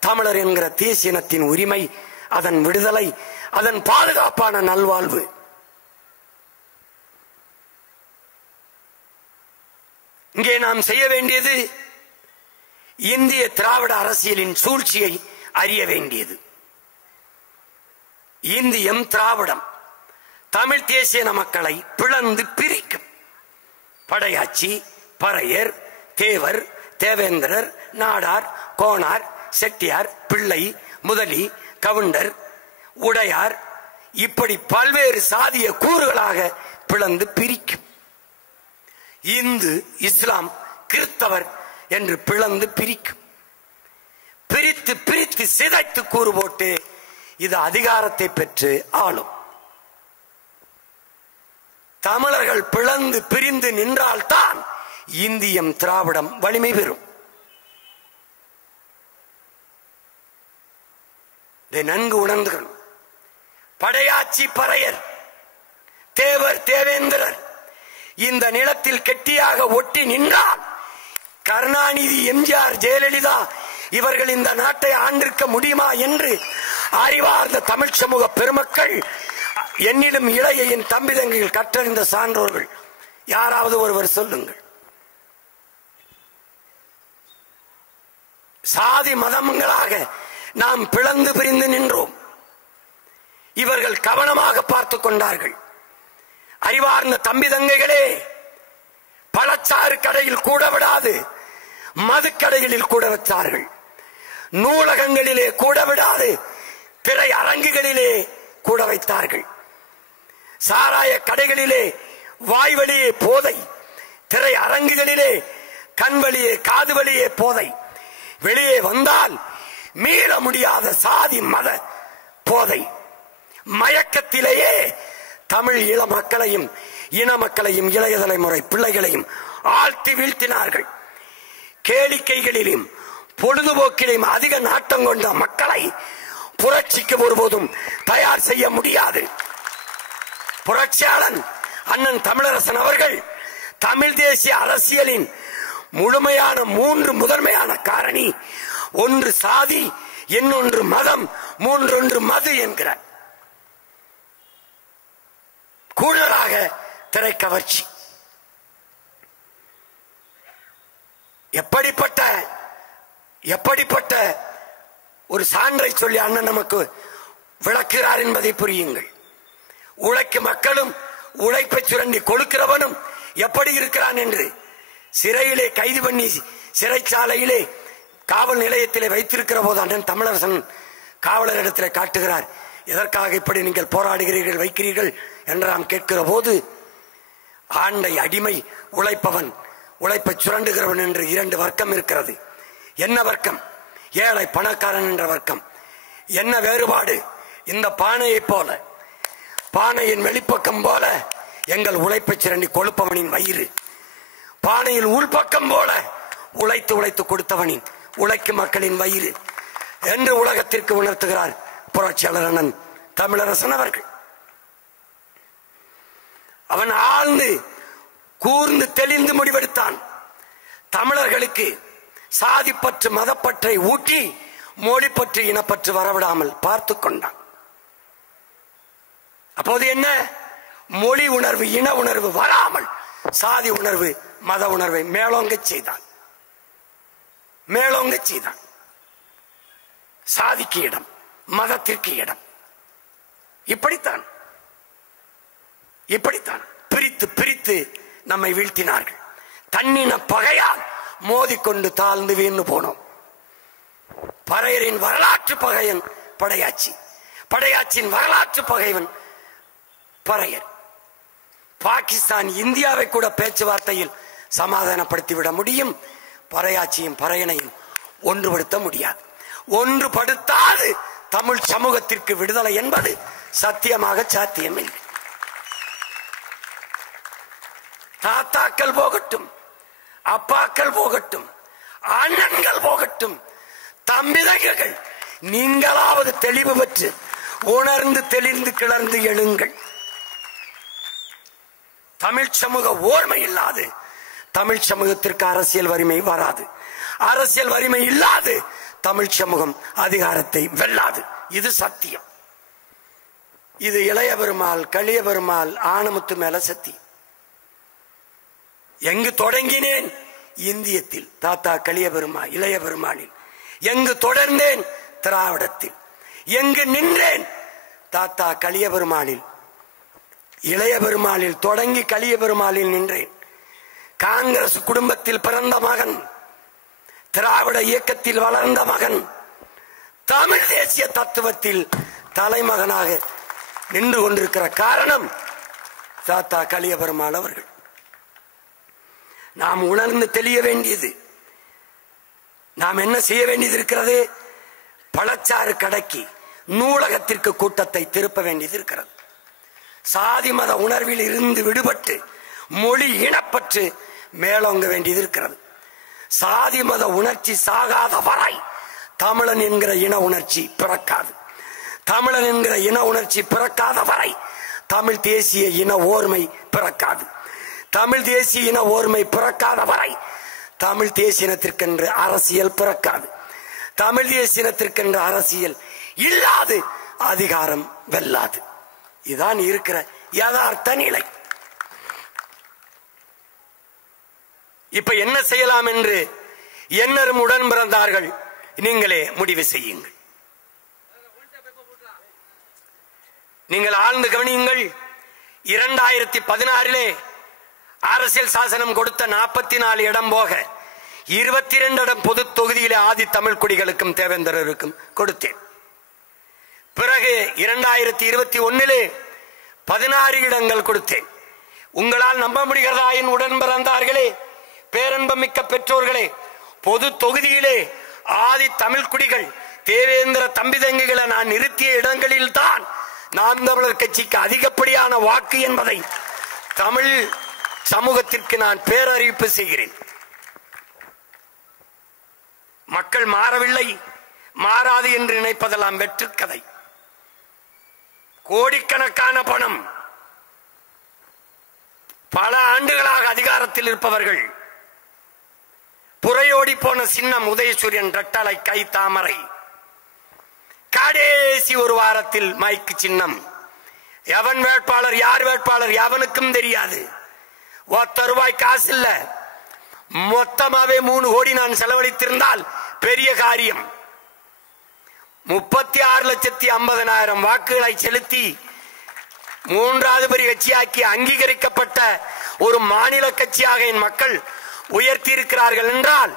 தமிழர் என்கிற தேசியனத்தின் உரிமை, அதன் விடுதலை, அதன் பாதுகாப்பான நல்வாழ்வு. இங்கே நாம் செய்ய வேண்டியது இந்திய திராவிட அரசியலின் சூழ்ச்சியை அறிய வேண்டியது. இந்தியம் திராவிடம் தமிழ் தேசிய மக்களை பிளந்து பிரிக்கும். படையாச்சி, பறையர், தேவர், தேவேந்திரர், நாடார், கோனார், செட்டியார், பிள்ளை, முதலி, கவுண்டர், உடையார், இப்படி பல்வேறு சாதிய கூறுகளாக பிளந்து பிரிக்கும். இந்து, இஸ்லாம், கிறிஸ்தவர் என்று பிளந்து பிரிக்கும். பிரித்து பிரித்து சிதைத்து கூறு போட்டு இது அதிகாரத்தை பெற்று ஆளும். தமிழர்கள் பிளந்து பிரிந்து நின்றால்தான் இந்தியம் திராவிடம் வலிமை பெறும். இதை நன்கு உணர்ந்துகணும். படையாச்சி, பறையர், தேவர், தேவேந்திரர் இந்த நிலத்தில் கெட்டியாக ஒட்டி நின்றால் கருணாநிதி, எம்ஜிஆர், ஜெயலலிதா இவர்கள் இந்த நாட்டை ஆண்டிருக்க முடியுமா என்று அறிவார்ந்த தமிழ் சமூக பெருமக்கள், என்னிலும் இளைய என் தம்பி தங்கைகள், கற்றறிந்த சான்றோர்கள் யாராவது ஒருவர் சொல்லுங்கள். சாதி மதங்களாக நாம் பிளந்து பிரிந்து நின்றோம். இவர்கள் கவனமாக பார்த்துக் கொண்டார்கள். அறிவார்ந்த தம்பி தங்கைகளே, பழச்சாறு கடையில் கூட விடாது மதுக்கடைகளில் கூட வைத்தார்கள். நூலகங்களிலே கூட விடாது திரை அரங்குகளிலே கூட வைத்தார்கள். சாராய கடைகளிலே வாய் வழியே போதை, திரை அரங்குகளிலே கண் வழியே காது வழியே போதை, வெளியே வந்தால் மீள முடியாத சாதி மத போதை. மயக்கத்திலேயே தமிழ் இள மக்களையும் இன மக்களையும் இளைய தலைமுறை பிள்ளைகளையும் ஆழ்த்தி வீழ்த்தினார்கள். கேளிக்கைகளிலும் பொழுதுபோக்கிலும் அதிக நாட்டம் கொண்ட மக்களை புரட்சிக்கு ஒருபோதும் தயார் செய்ய முடியாது. புரட்சியாளன் அண்ணன் தமிழரசன் அவர்கள் தமிழ் தேசிய அரசியலின் முழுமையான 3 முதன்மையான காரணி, ஒன்று சாதி, இன்னொன்று மதம், மூன்றொன்று மது என்கிறார். கூடுதலாக திரைக்கவர்ச்சி. எப்படிப்பட்ட ஒரு சான்றை சொல்லி அண்ணன் நமக்கு விளக்குகிறார் என்பதை புரியுங்கள். உழைக்கும் மக்களும் உழைப்பை சுரண்டி கொழுக்கிறவனும் எப்படி இருக்கிறான் என்று சிறையிலே கைது பண்ணி சிறைச்சாலையிலே காவல் நிலையத்திலே வைத்திருக்கிற போது அண்ணன் தமிழரசன் காவலரிடத்திலே காட்டுகிறார். எதற்காக இப்படி நீங்கள் போராடுகிறீர்கள், வைக்கிறீர்கள் என்று நாம் கேட்கிற போது, ஆண்டை அடிமை, உழைப்பவன், உழைப்பை சுரண்டுகிறவன் என்று 2 வர்க்கம் இருக்கிறது. என்ன வர்க்கம்? ஏழை பணக்காரன் என்ற வர்க்கம். என்ன வேறுபாடு? இந்த பானையை போல, பானையின் வெளிப்பக்கம் போல எங்கள் உழைப்பை சுரண்டி கொழுப்பவனின் வயிறு, பானையில் உள்பக்கம் போல உழைத்து உழைத்து கொடுத்தவனின் உழைக்கும் மக்களின் வயிறு என்று உலகத்திற்கு உணர்த்துகிறார் புரட்சியாளர் அண்ணன் தமிழரசன் அவர்கள். அவன் ஆழ்ந்து கூர்ந்து தெளிந்து முடிவெடுத்தான். தமிழர்களுக்கு சாதிப்பற்று மதப்பற்றை ஊட்டி மொழிப்பற்று இனப்பற்று வரவிடாமல் பார்த்து கொண்டான். அப்போது என்ன? மொழி உணர்வு, இன உணர்வு வராமல் சாதி உணர்வு, மத உணர்வை மேலோங்க செய்தான். சாதிக்கு இடம், மதத்திற்கு இடம். இப்படித்தான் பிரித்து பிரித்து நம்மை வீழ்த்தினார்கள். தன்னின பகையால் மோதிக்கொண்டு தாழ்ந்து வீழ்ந்து போனோம். பறையரின் வரலாற்று பகையன் படையாச்சி, படையாச்சியின் வரலாற்று பகைவன் பறையர். பாகிஸ்தான் இந்தியாவை கூட பேச்சுவார்த்தையில் சமாதானப்படுத்திவிட முடியும், பறையாச்சியும் பறையனையும் ஒன்றுபடுத்த முடியாது. ஒன்றுபடுத்தாது தமிழ் சமூகத்திற்கு விடுதலை என்பது சத்தியமாக சாத்தியமில்லை. தாத்தாக்கள் போகட்டும், அப்பாக்கள் போகட்டும், அண்ணன்கள் போகட்டும், தம்பிதங்கள், நீங்களாவது தெளிவு பெற்று உணர்ந்து தெளிந்து கிளர்ந்து எழுங்கள். தமிழ் சமூக ஓர்மை இல்லாது தமிழ் சமூகத்திற்கு அரசியல் வலிமை வராது. அரசியல் வலிமை இல்லாது தமிழ் சமூகம் அதிகாரத்தை வெல்லாது. இது சத்தியம். இது இளைய பெருமாள், கலிய பெருமாள், ஆனமுத்து மேல சத்தியம். எங்கு தொடங்கினேன்? இந்தியத்தில் தாத்தா கலிய பெருமாள் இளைய பெருமாளில். எங்கு தொடர்ந்தேன்? திராவிடத்தில். எங்கு நின்றேன்? தாத்தா கலிய பெருமாளில், இளைய பெருமாளில் தொடங்கி கலிய பெருமாளில் நின்றேன். காங்கிரஸ் குடும்பத்தில் பிறந்த மகன், திராவிட இயக்கத்தில் வளர்ந்த மகன், தமிழ் தேசிய தத்துவத்தில் தலைமகனாக நின்று கொண்டிருக்கிற காரணம் தாத்தா கலிய பெருமாள் அவர்கள். நாம் உணர்ந்து தெளிய வேண்டியது, நாம் என்ன செய்ய வேண்டியது இருக்கிறது? பழச்சாறு கடைக்கு நூலகத்திற்கு கூட்டத்தை திருப்ப வேண்டியது இருக்கிறது. சாதி மத உணர்வில் இருந்து விடுபட்டு மொழி இனப்பற்று மேலோங்க வேண்டியது இருக்கிறது. சாதி மத உணர்ச்சி சாகாத வரை தமிழன் என்கிற இன உணர்ச்சி பிறக்காது. தமிழன் என்கிற இன உணர்ச்சி பிறக்காத வரை தமிழ் தேசிய இன ஓர்மை பிறக்காது. தமிழ் தேசிய இன ஓர்மை பிறக்காத வரை தமிழ் தேசியத்திற்கென்று அரசியல் பிறக்காது. தமிழ் தேசியத்திற்கென்று அரசியல் இல்லாது அதிகாரம் வெல்லாது. இதுதான் இருக்கிற யதார்த்த நிலை. இப்ப என்ன செய்யலாம் என்று என்னரும் உடன் பிறந்தார்கள், நீங்களே முடிவு செய்யுங்கள். நீங்கள் ஆழ்ந்து கவனியுங்கள். 2016 அரசியல் சாசனம் கொடுத்த 44 இடம் போக 22 இடம் பொது தொகுதியிலே ஆதி தமிழ் குடிகளுக்கும் தேவேந்திரருக்கும் கொடுத்தேன். பிறகு 2021 16 இடங்கள் கொடுத்தேன். உங்களால் நம்ப முடிகிறதா? என் உடன் பிறந்தார்களே, பேரன்பமிக்க பெற்றோர்களே, பொது தொகுதியிலே ஆதி தமிழ் குடிகள் தேவேந்திர தம்பிதங்கிகளை நான் நிறுத்திய இடங்களில் தான் நாம் தமிழர் கட்சிக்கு அதிகப்படியான வாக்கு என்பதை தமிழ் சமூகத்திற்கு நான் பேரறிவிப்பு செய்கிறேன். மக்கள் மாறவில்லை, மாறாது என்று நினைப்பதெல்லாம் வெற்று கதை. கோடிக்கணக்கான பணம், பல ஆண்டுகளாக அதிகாரத்தில் இருப்பவர்கள், புறையோடி போன சின்னம் உதயசூரியன், ரெட்டலை, கை தாமரை, கடைசி ஒரு வாரத்தில் மைக்கு சின்னம், எவன் வேட்பாளர் யார் வேட்பாளர் எவனுக்கும் தெரியாது. 1 ரூபாய் காசு இல்ல, மொத்தமாவே 3 கோடி நான் செலவழித்திருந்தால் பெரிய காரியம். 36,50,000 வாக்குகளை செலுத்தி 3வது பெரிய கட்சியாக்கி அங்கீகரிக்கப்பட்ட ஒரு மாநில கட்சியாக என் மக்கள் உயர்த்தி இருக்கிறார்கள் என்றால்,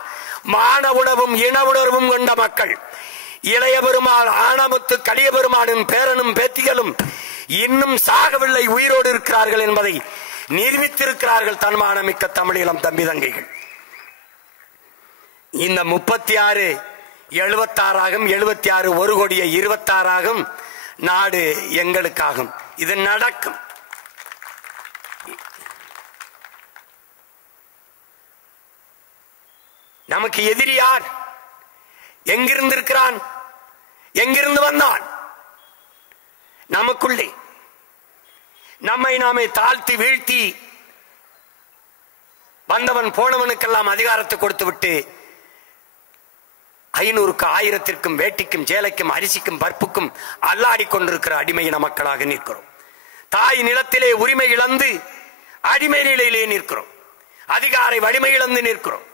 மான உணவும் இன உணர்வும் கொண்ட மக்கள், இளைய பெருமாள், ஆனமுத்து, கலிய பெருமாளின் பேரனும் பேத்திகளும் இன்னும் சாகவில்லை, உயிரோடு இருக்கிறார்கள் என்பதை நிரூபித்திருக்கிறார்கள் தன்மானமிக்க தமிழீழம் தம்பி தங்கைகள். இந்த 36 76 76 1 கோடியே 26 நாடு எங்களுக்காகும். இது நடக்கும். நமக்கு எதிரி யார்? எங்கிருந்து இருக்கிறான்? எங்கிருந்து வந்தான்? நமக்குள்ளே நம்மை நாமே தாழ்த்தி வீழ்த்தி வந்தவன் போனவனுக்கெல்லாம் அதிகாரத்தை கொடுத்து விட்டு 500க்கு 1000த்திற்கும் வேட்டிக்கும் சேலைக்கும் அரிசிக்கும் பருப்புக்கும் அல்லாடி கொண்டிருக்கிற அடிமையின மக்களாக நிற்கிறோம். தாய் நிலத்திலே உரிமை இழந்து அடிமை நிலையிலே நிற்கிறோம். அதிகார வலிமை இழந்து நிற்கிறோம்.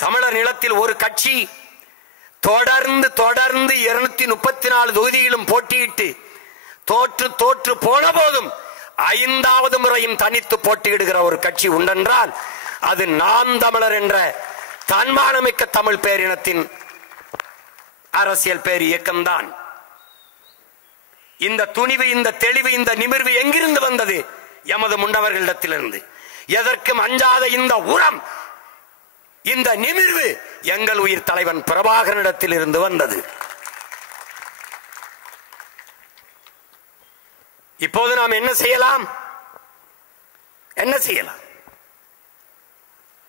தமிழர் நிலத்தில் ஒரு கட்சி தொடர்ந்து 234 தொகுதியிலும் போட்டியிட்டு தோற்று போன போதும் 5வது முறையும் தனித்து போட்டியிடுகிற ஒரு கட்சி உண்டென்றால் அது நாம் தமிழர் என்ற தன்மானமிக்க தமிழ் பேரினத்தின் அரசியல் பேர் இயக்கம்தான். இந்த துணிவு, இந்த தெளிவு, இந்த நிமிர்வு எங்கிருந்து வந்தது? எமது முன்னவர்களிடத்திலிருந்து. எதற்கும் அஞ்சாத இந்த உரம், இந்த நிமிர்வு எங்கள் உயிர் தலைவன் பிரபாகரனிடத்தில் இருந்து வந்தது. இப்போது நாம் என்ன செய்யலாம்?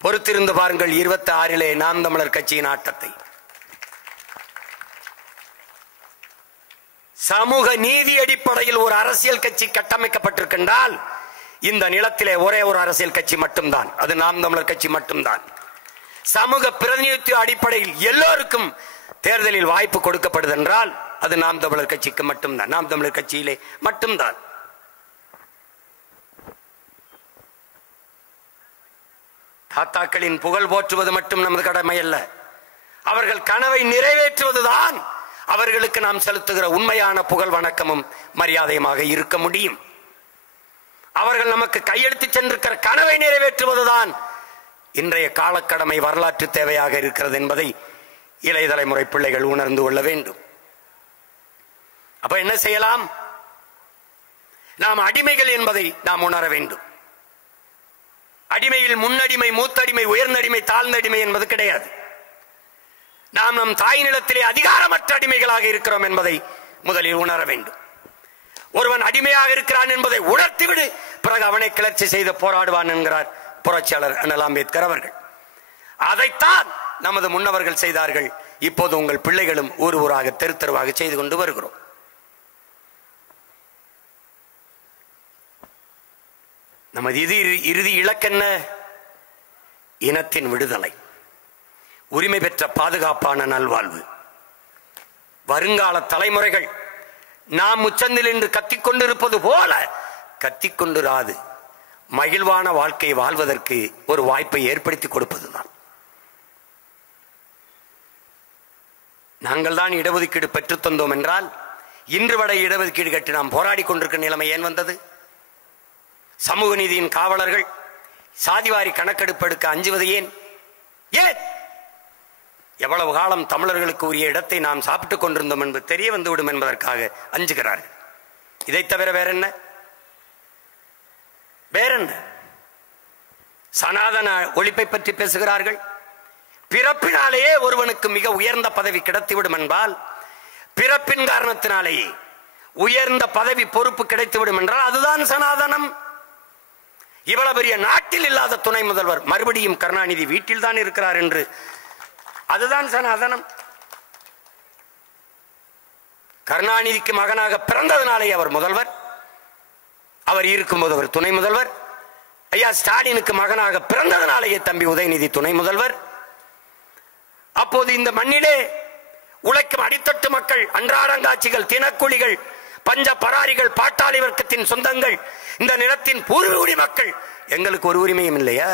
பொறுத்திருந்து பாருங்கள் 26 நாம் தமிழர் கட்சியின் ஆட்டத்தை. சமூக நீதி அடிப்படையில் ஒரு அரசியல் கட்சி கட்டமைக்கப்பட்டிருக்கின்றால் இந்த நிலத்திலே ஒரே ஒரு அரசியல் கட்சி மட்டும்தான், அது நாம் தமிழர் கட்சி மட்டும்தான். சமூக பிரதிநிதித்துவ அடிப்படையில் எல்லோருக்கும் தேர்தலில் வாய்ப்பு கொடுக்கப்படுது என்றால் அது நாம் தமிழர் கட்சிக்கு மட்டும்தான், நாம் தமிழர் கட்சியிலே மட்டும்தான். தாத்தாக்களின் புகழ் போற்றுவது மட்டும் நமது கடமை அல்ல, அவர்கள் கனவை நிறைவேற்றுவதுதான் அவர்களுக்கு நாம் செலுத்துகிற உண்மையான புகழ் வணக்கமும் மரியாதையுமாக இருக்க முடியும். அவர்கள் நமக்கு கையெழுத்து சென்றிருக்கிற கனவை நிறைவேற்றுவதுதான் இன்றைய காலக்கடமை வரலாற்று தேவையாக இருக்கிறது என்பதை இளைய தலைமுறை பிள்ளைகள் உணர்ந்து கொள்ள வேண்டும். அப்ப என்ன செய்யலாம்? நாம் அடிமைகள் என்பதை நாம் உணர வேண்டும். அடிமையில் முன்னடிமை, மூத்தடிமை, உயர்ந்தடிமை, தாழ்ந்தடிமை என்பது கிடையாது. நாம் நம் தாய் நிலத்திலே அதிகாரமற்ற அடிமைகளாக இருக்கிறோம் என்பதை முதலில் உணர வேண்டும். ஒருவன் அடிமையாக இருக்கிறான் என்பதை உணர்த்திவிடு, பிறகு அவனை கிளர்ச்சி செய்து போராடுவான் என்கிறார் புரட்சியாளர் அண்ணல் அம்பேத்கர் அவர்கள். அதைத்தான் நமது முன்னவர்கள் செய்தார்கள். இப்போது உங்கள் பிள்ளைகளும் ஊர் ஊராக தெரு தெருவாக செய்து கொண்டு வருகிறோம். நமது இறுதி இலக்கென்ன? இனத்தின் விடுதலை, உரிமை பெற்ற பாதுகாப்பான நல்வாழ்வு. வருங்கால தலைமுறைகள் நாம் உச்சந்தில் என்று கத்திக்கொண்டிருப்பது போல கத்திக்கொண்டிராது மகிழ்வான வாழ்க்கை வாழ்வதற்கு ஒரு வாய்ப்பை ஏற்படுத்தி கொடுப்பதுதான். நாங்கள் தான் இடஒதுக்கீடு பெற்றுத் தந்தோம் என்றால் இன்று வரை இடஒதுக்கீடு கட்டி நாம் போராடி கொண்டிருக்கிற நிலைமை ஏன் வந்தது? சமூக நீதியின் காவலர்கள் சாதிவாரி கணக்கெடுப்பு எடுக்க அஞ்சுவது ஏன்? ஏன்? எவ்வளவு காலம் தமிழர்களுக்கு உரிய இடத்தை நாம் சாப்பிட்டுக் கொண்டிருந்தோம் என்பது தெரிய வந்துவிடும் என்பதற்காக அஞ்சுகிறார்கள். இதை தவிர வேற என்ன? வேறென்ன? சனாதன ஒழிப்பை பற்றி பேசுகிறார்கள். பிறப்பினாலேயே ஒருவனுக்கு மிக உயர்ந்த பதவி கிடைத்துவிடும் என்பால், பிறப்பின் காரணத்தினாலேயே உயர்ந்த பதவி பொறுப்பு கிடைத்துவிடும் என்றால் அதுதான் சனாதனம். இவ்வளவு பெரிய நாட்டில் இல்லாத துணை முதல்வர் மறுபடியும் கருணாநிதி வீட்டில் தான் இருக்கிறார் என்று, அதுதான் சனாதனம். கருணாநிதிக்கு மகனாக பிறந்ததனாலே அவர் முதல்வர், அவர் இருக்கும்போது அவர் துணை முதல்வர். ஐயா ஸ்டாலினுக்கு மகனாக பிறந்ததனாலேயே தம்பி உதயநிதி துணை முதல்வர். அப்போது இந்த மண்ணிலே உழைக்கும் அடித்தட்டு மக்கள், அன்றாடங்காட்சிகள், தினக்கூலிகள், பஞ்ச பராரிகள், பாட்டாளி வர்க்கத்தின் சொந்தங்கள், இந்த நிலத்தின் பூர்வீக மக்கள், எங்களுக்கு ஒரு உரிமையும் இல்லையா?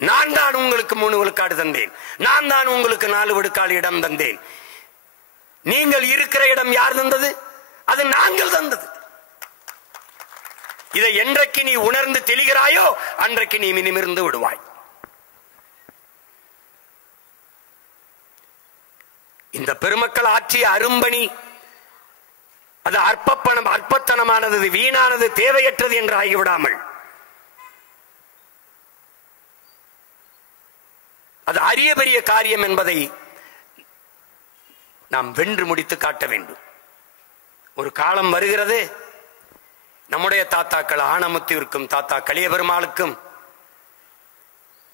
நான் தான் உங்களுக்கு 3 விழுக்காடு தந்தேன், நான் தான் உங்களுக்கு 4 விழுக்காடு இடம் தந்தேன். நீங்கள் இருக்கிற இடம் யார் தந்தது? அது நாங்கள் தந்தது. இதை என்றைக்கு நீ உணர்ந்து தெளிகிறாயோ அன்றைக்கு நீ நிமிர்ந்து விடுவாய். இந்த பெருமக்கள் ஆற்றிய அரும்பணி அது அற்பத்தனமானது, வீணானது, தேவையற்றது என்று ஆகிவிடாமல் அது அரிய பெரிய காரியம் என்பதை நாம் வென்று முடித்து காட்ட வேண்டும். ஒரு காலம் வருகிறது, நம்முடைய தாத்தாக்கள் ஆனமுத்துவிற்கும் தாத்தா கலியபெருமாளுக்கும்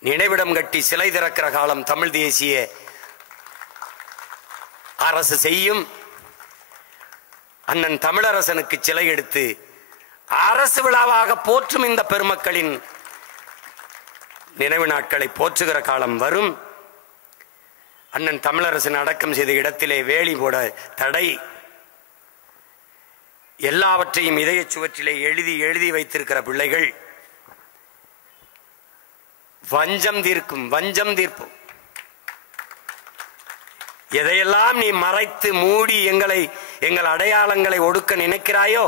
நினைவிடம் கட்டி சிலை திறக்கிற காலம் தமிழ் தேசிய அரசு செய்யும். அண்ணன் தமிழரசனுக்கு சிலை எடுத்து அரசு விழாவாக போற்றும் இந்த பெருமக்களின் நினைவு நாட்களை போற்றுகிற காலம் வரும். அண்ணன் தமிழரசன் அடக்கம் செய்த இடத்திலே வேலி போட தடை, எல்லாவற்றையும் இதய சுவற்றிலே எழுதி எழுதி வைத்திருக்கிற பிள்ளைகள் வஞ்சம் தீர்ப்போம். எதையெல்லாம் நீ மறைத்து மூடி எங்கள் அடையாளங்களை ஒடுக்க நினைக்கிறாயோ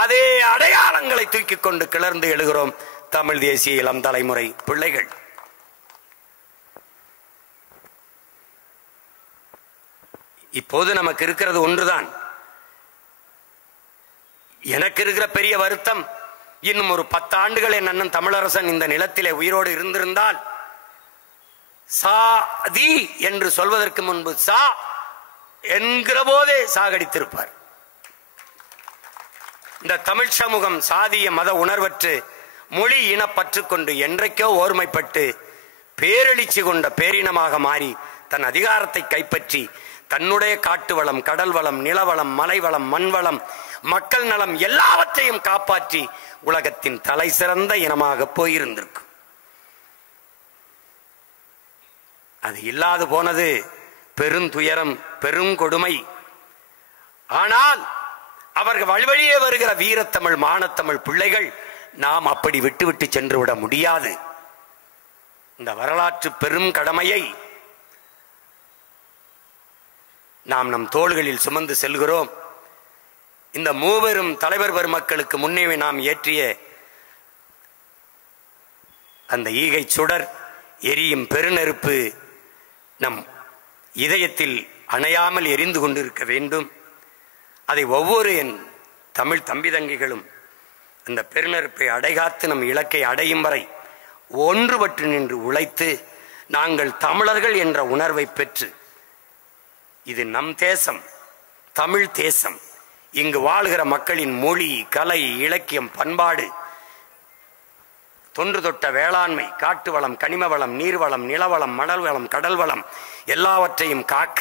அதே அடையாளங்களை தூக்கி கொண்டு கிளர்ந்து எழுகிறோம் தமிழ் தேசிய இளம் தலைமுறை பிள்ளைகள். இப்போது நமக்கு இருக்கிறது ஒன்றுதான். எனக்கு இருக்கிற பெரிய வருத்தம், இன்னும் ஒரு 10 ஆண்டுகள் என் அண்ணன் தமிழரசன் இந்த நிலத்திலே உயிரோடு இருந்திருந்தால் சாதி என்று சொல்வதற்கு முன்பு சா என்கிற போதே சாகடித்திருப்பார். இந்த தமிழ் சமூகம் சாதிய மத உணர்வற்று மொழி இனப்பற்று கொண்டு என்றைக்கோ ஓர்மைப்பட்டு பேரெழுச்சி கொண்ட பேரினமாக மாறி தன் அதிகாரத்தை கைப்பற்றி தன்னுடைய காட்டு வளம், கடல் வளம், நிலவளம், மலை வளம், மண் வளம், மக்கள் நலம் எல்லாவற்றையும் காப்பாற்றி உலகத்தின் தலை சிறந்த இனமாக போயிருந்திருக்கும். அது இல்லாது போனது பெருந்துயரம், பெருங்கொடுமை. ஆனால் அவர்கள் வழிவழியே வருகிற வீரத்தமிழ், மானத்தமிழ் பிள்ளைகள் நாம் அப்படி விட்டுவிட்டு சென்று விட முடியாது. இந்த வரலாற்று பெரும் கடமையை நாம் நம் தோள்களில் சுமந்து செல்கிறோம். இந்த மூவரும் தலைவர் பெருமக்களுக்கு முன்னே நாம் ஏற்றிய அந்த ஈகை சுடர், எரியும் பெருநெருப்பு நம் இதயத்தில் அணையாமல் எரிந்து கொண்டிருக்க வேண்டும். அதை ஒவ்வொரு என் தமிழ் தம்பி தங்கிகளும் அந்த பெருநெருப்பை அடைகாத்து நம் இலக்கை அடையும் வரை ஒன்றுபட்டு நின்று உழைத்து நாங்கள் தமிழர்கள் என்ற உணர்வை பெற்று, இது நம் தேசம், தமிழ் தேசம், இங்கு வாழ்கிற மக்களின் மொழி, கலை, இலக்கியம், பண்பாடு, தொன்று தொட்ட வேளாண்மை, காட்டு வளம், கனிம வளம், நீர்வளம், நிலவளம், மணல் வளம், கடல் வளம் எல்லாவற்றையும் காக்க,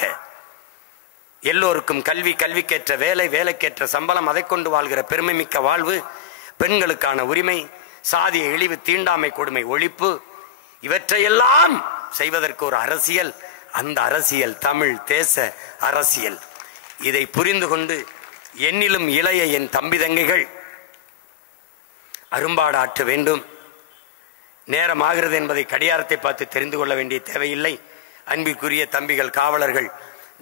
எல்லோருக்கும் கல்வி, கல்விக்கேற்ற வேலை, வேலைக்கேற்ற சம்பளம், அதை கொண்டு வாழ்கிற பெருமை மிக்க வாழ்வு, பெண்களுக்கான உரிமை, சாதிய இழிவு, தீண்டாமை, கொடுமை ஒழிப்பு, இவற்றையெல்லாம் செய்வதற்கு ஒரு அரசியல், அந்த அரசியல் தமிழ் தேச அரசியல். இதை புரிந்து கொண்டு என்னிலும் இளைய என் தம்பி தங்கைகள் அரும்பாடு ஆற்ற வேண்டும். நேரம் ஆகிறது என்பதை கடியாரத்தை பார்த்து தெரிந்து கொள்ள வேண்டிய தேவையில்லை. அன்பிற்குரிய தம்பிகள், காவலர்கள்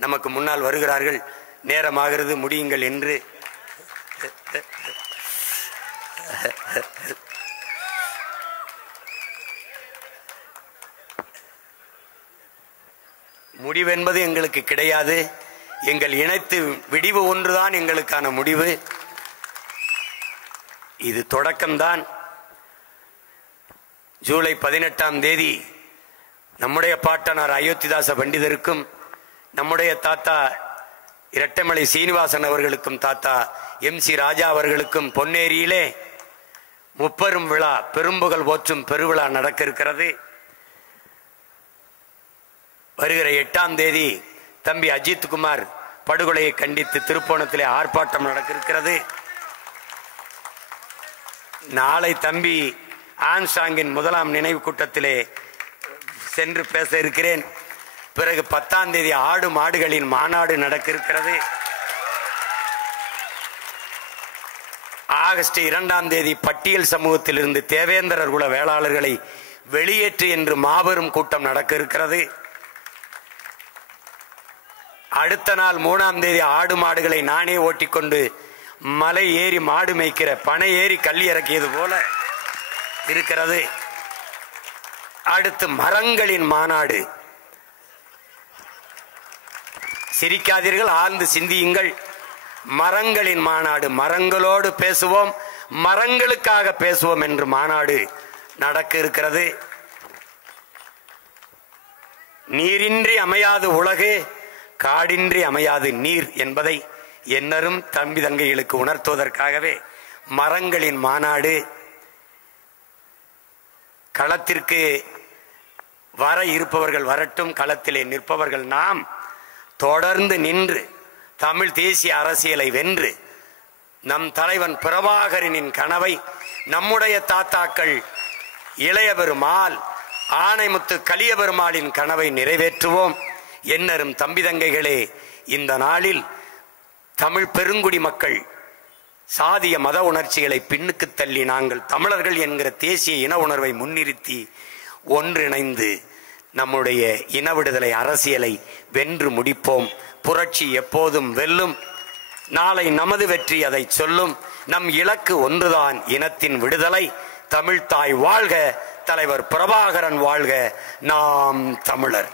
நமக்கு முன்னால் வருகிறார்கள். நேரமாகிறது, முடியுங்கள் என்று முடிவென்பது எங்களுக்கு கிடையாது. எங்கள் இணைத்து விடிவு ஒன்றுதான் எங்களுக்கான முடிவு. இது தொடக்கம்தான். ஜூலை 18ஆம் தேதி நம்முடைய பாட்டனார் அயோத்திதாச பண்டிதருக்கும், நம்முடைய தாத்தா இரட்டைமலை சீனிவாசன் அவர்களுக்கும், தாத்தா MC ராஜா அவர்களுக்கும் பொன்னேரியிலே முப்பெரும் விழா, பெரும்புகழ் போற்றும் பெருவிழா நடக்க இருக்கிறது. வருகிற 8ஆம் தேதி தம்பி அஜித்குமார் படுகொலையை கண்டித்து திருப்போணத்திலே ஆர்ப்பாட்டம் நடக்க இருக்கிறது. நாளை தம்பி ஆன்சாங்கின் 1ஆம் நினைவு கூட்டத்திலே சென்று பேச இருக்கிறேன். பிறகு 10ஆம் தேதி ஆடு மாடுகளின் மாநாடு நடக்க இருக்கிறது. ஆகஸ்ட் 2ஆம் தேதி பட்டியல் சமூகத்தில் இருந்து தேவேந்திரர் குல வேளாளர்களை வெளியேற்று என்று மாபெரும் கூட்டம் நடக்க இருக்கிறது. அடுத்த நாள் 3ஆம் தேதி ஆடு மாடுகளை நானே ஓட்டிக்கொண்டு மலை ஏறி மாடு மேய்க்கிற, பனை ஏறி கல் இறக்கியது போல இருக்கிறது. அடுத்து மரங்களின் மாநாடு. சிரிக்காதீர்கள், ஆழ்ந்து சிந்தியுங்கள். மரங்களின் மாநாடு, மரங்களோடு பேசுவோம், மரங்களுக்காக பேசுவோம் என்று மாநாடு நடக்க இருக்கிறது. நீரின்றி அமையாது உலகு, காடின்றி அமையாது நீர் என்பதை என்னரும் தம்பி தங்கைகளுக்கு உணர்த்துவதற்காகவே மரங்களின் மாநாடு. களத்திற்கு வர இருப்பவர்கள் வரட்டும், களத்திலே நிற்பவர்கள் நாம் தொடர்ந்து நின்று தமிழ் தேசிய அரசியலை வென்று நம் தலைவன் பிரபாகரனின் கனவை, நம்முடைய தாத்தாக்கள் இளைய பெருமாள் ஆணைமுத்து கலிய பெருமாளின் கனவை நிறைவேற்றுவோம். என்னரும் தம்பி தங்கைகளே, இந்த நாளில் தமிழ் பெருங்குடி மக்கள் சாதிய மத உணர்ச்சிகளை பின்னுக்கு தள்ளி நாங்கள் தமிழர்கள் என்கிற தேசிய இன உணர்வை முன்னிறுத்தி ஒன்றிணைந்து நம்முடைய இன விடுதலை அரசியலை வென்று முடிப்போம். புரட்சி எப்போதும் வெல்லும். நாளை நமது வெற்றி அதை சொல்லும். நம் இலக்கு ஒன்றுதான், இனத்தின் விடுதலை. தமிழ்தாய் வாழ்க, தலைவர் பிரபாகரன் வாழ்க, நாம் தமிழர்.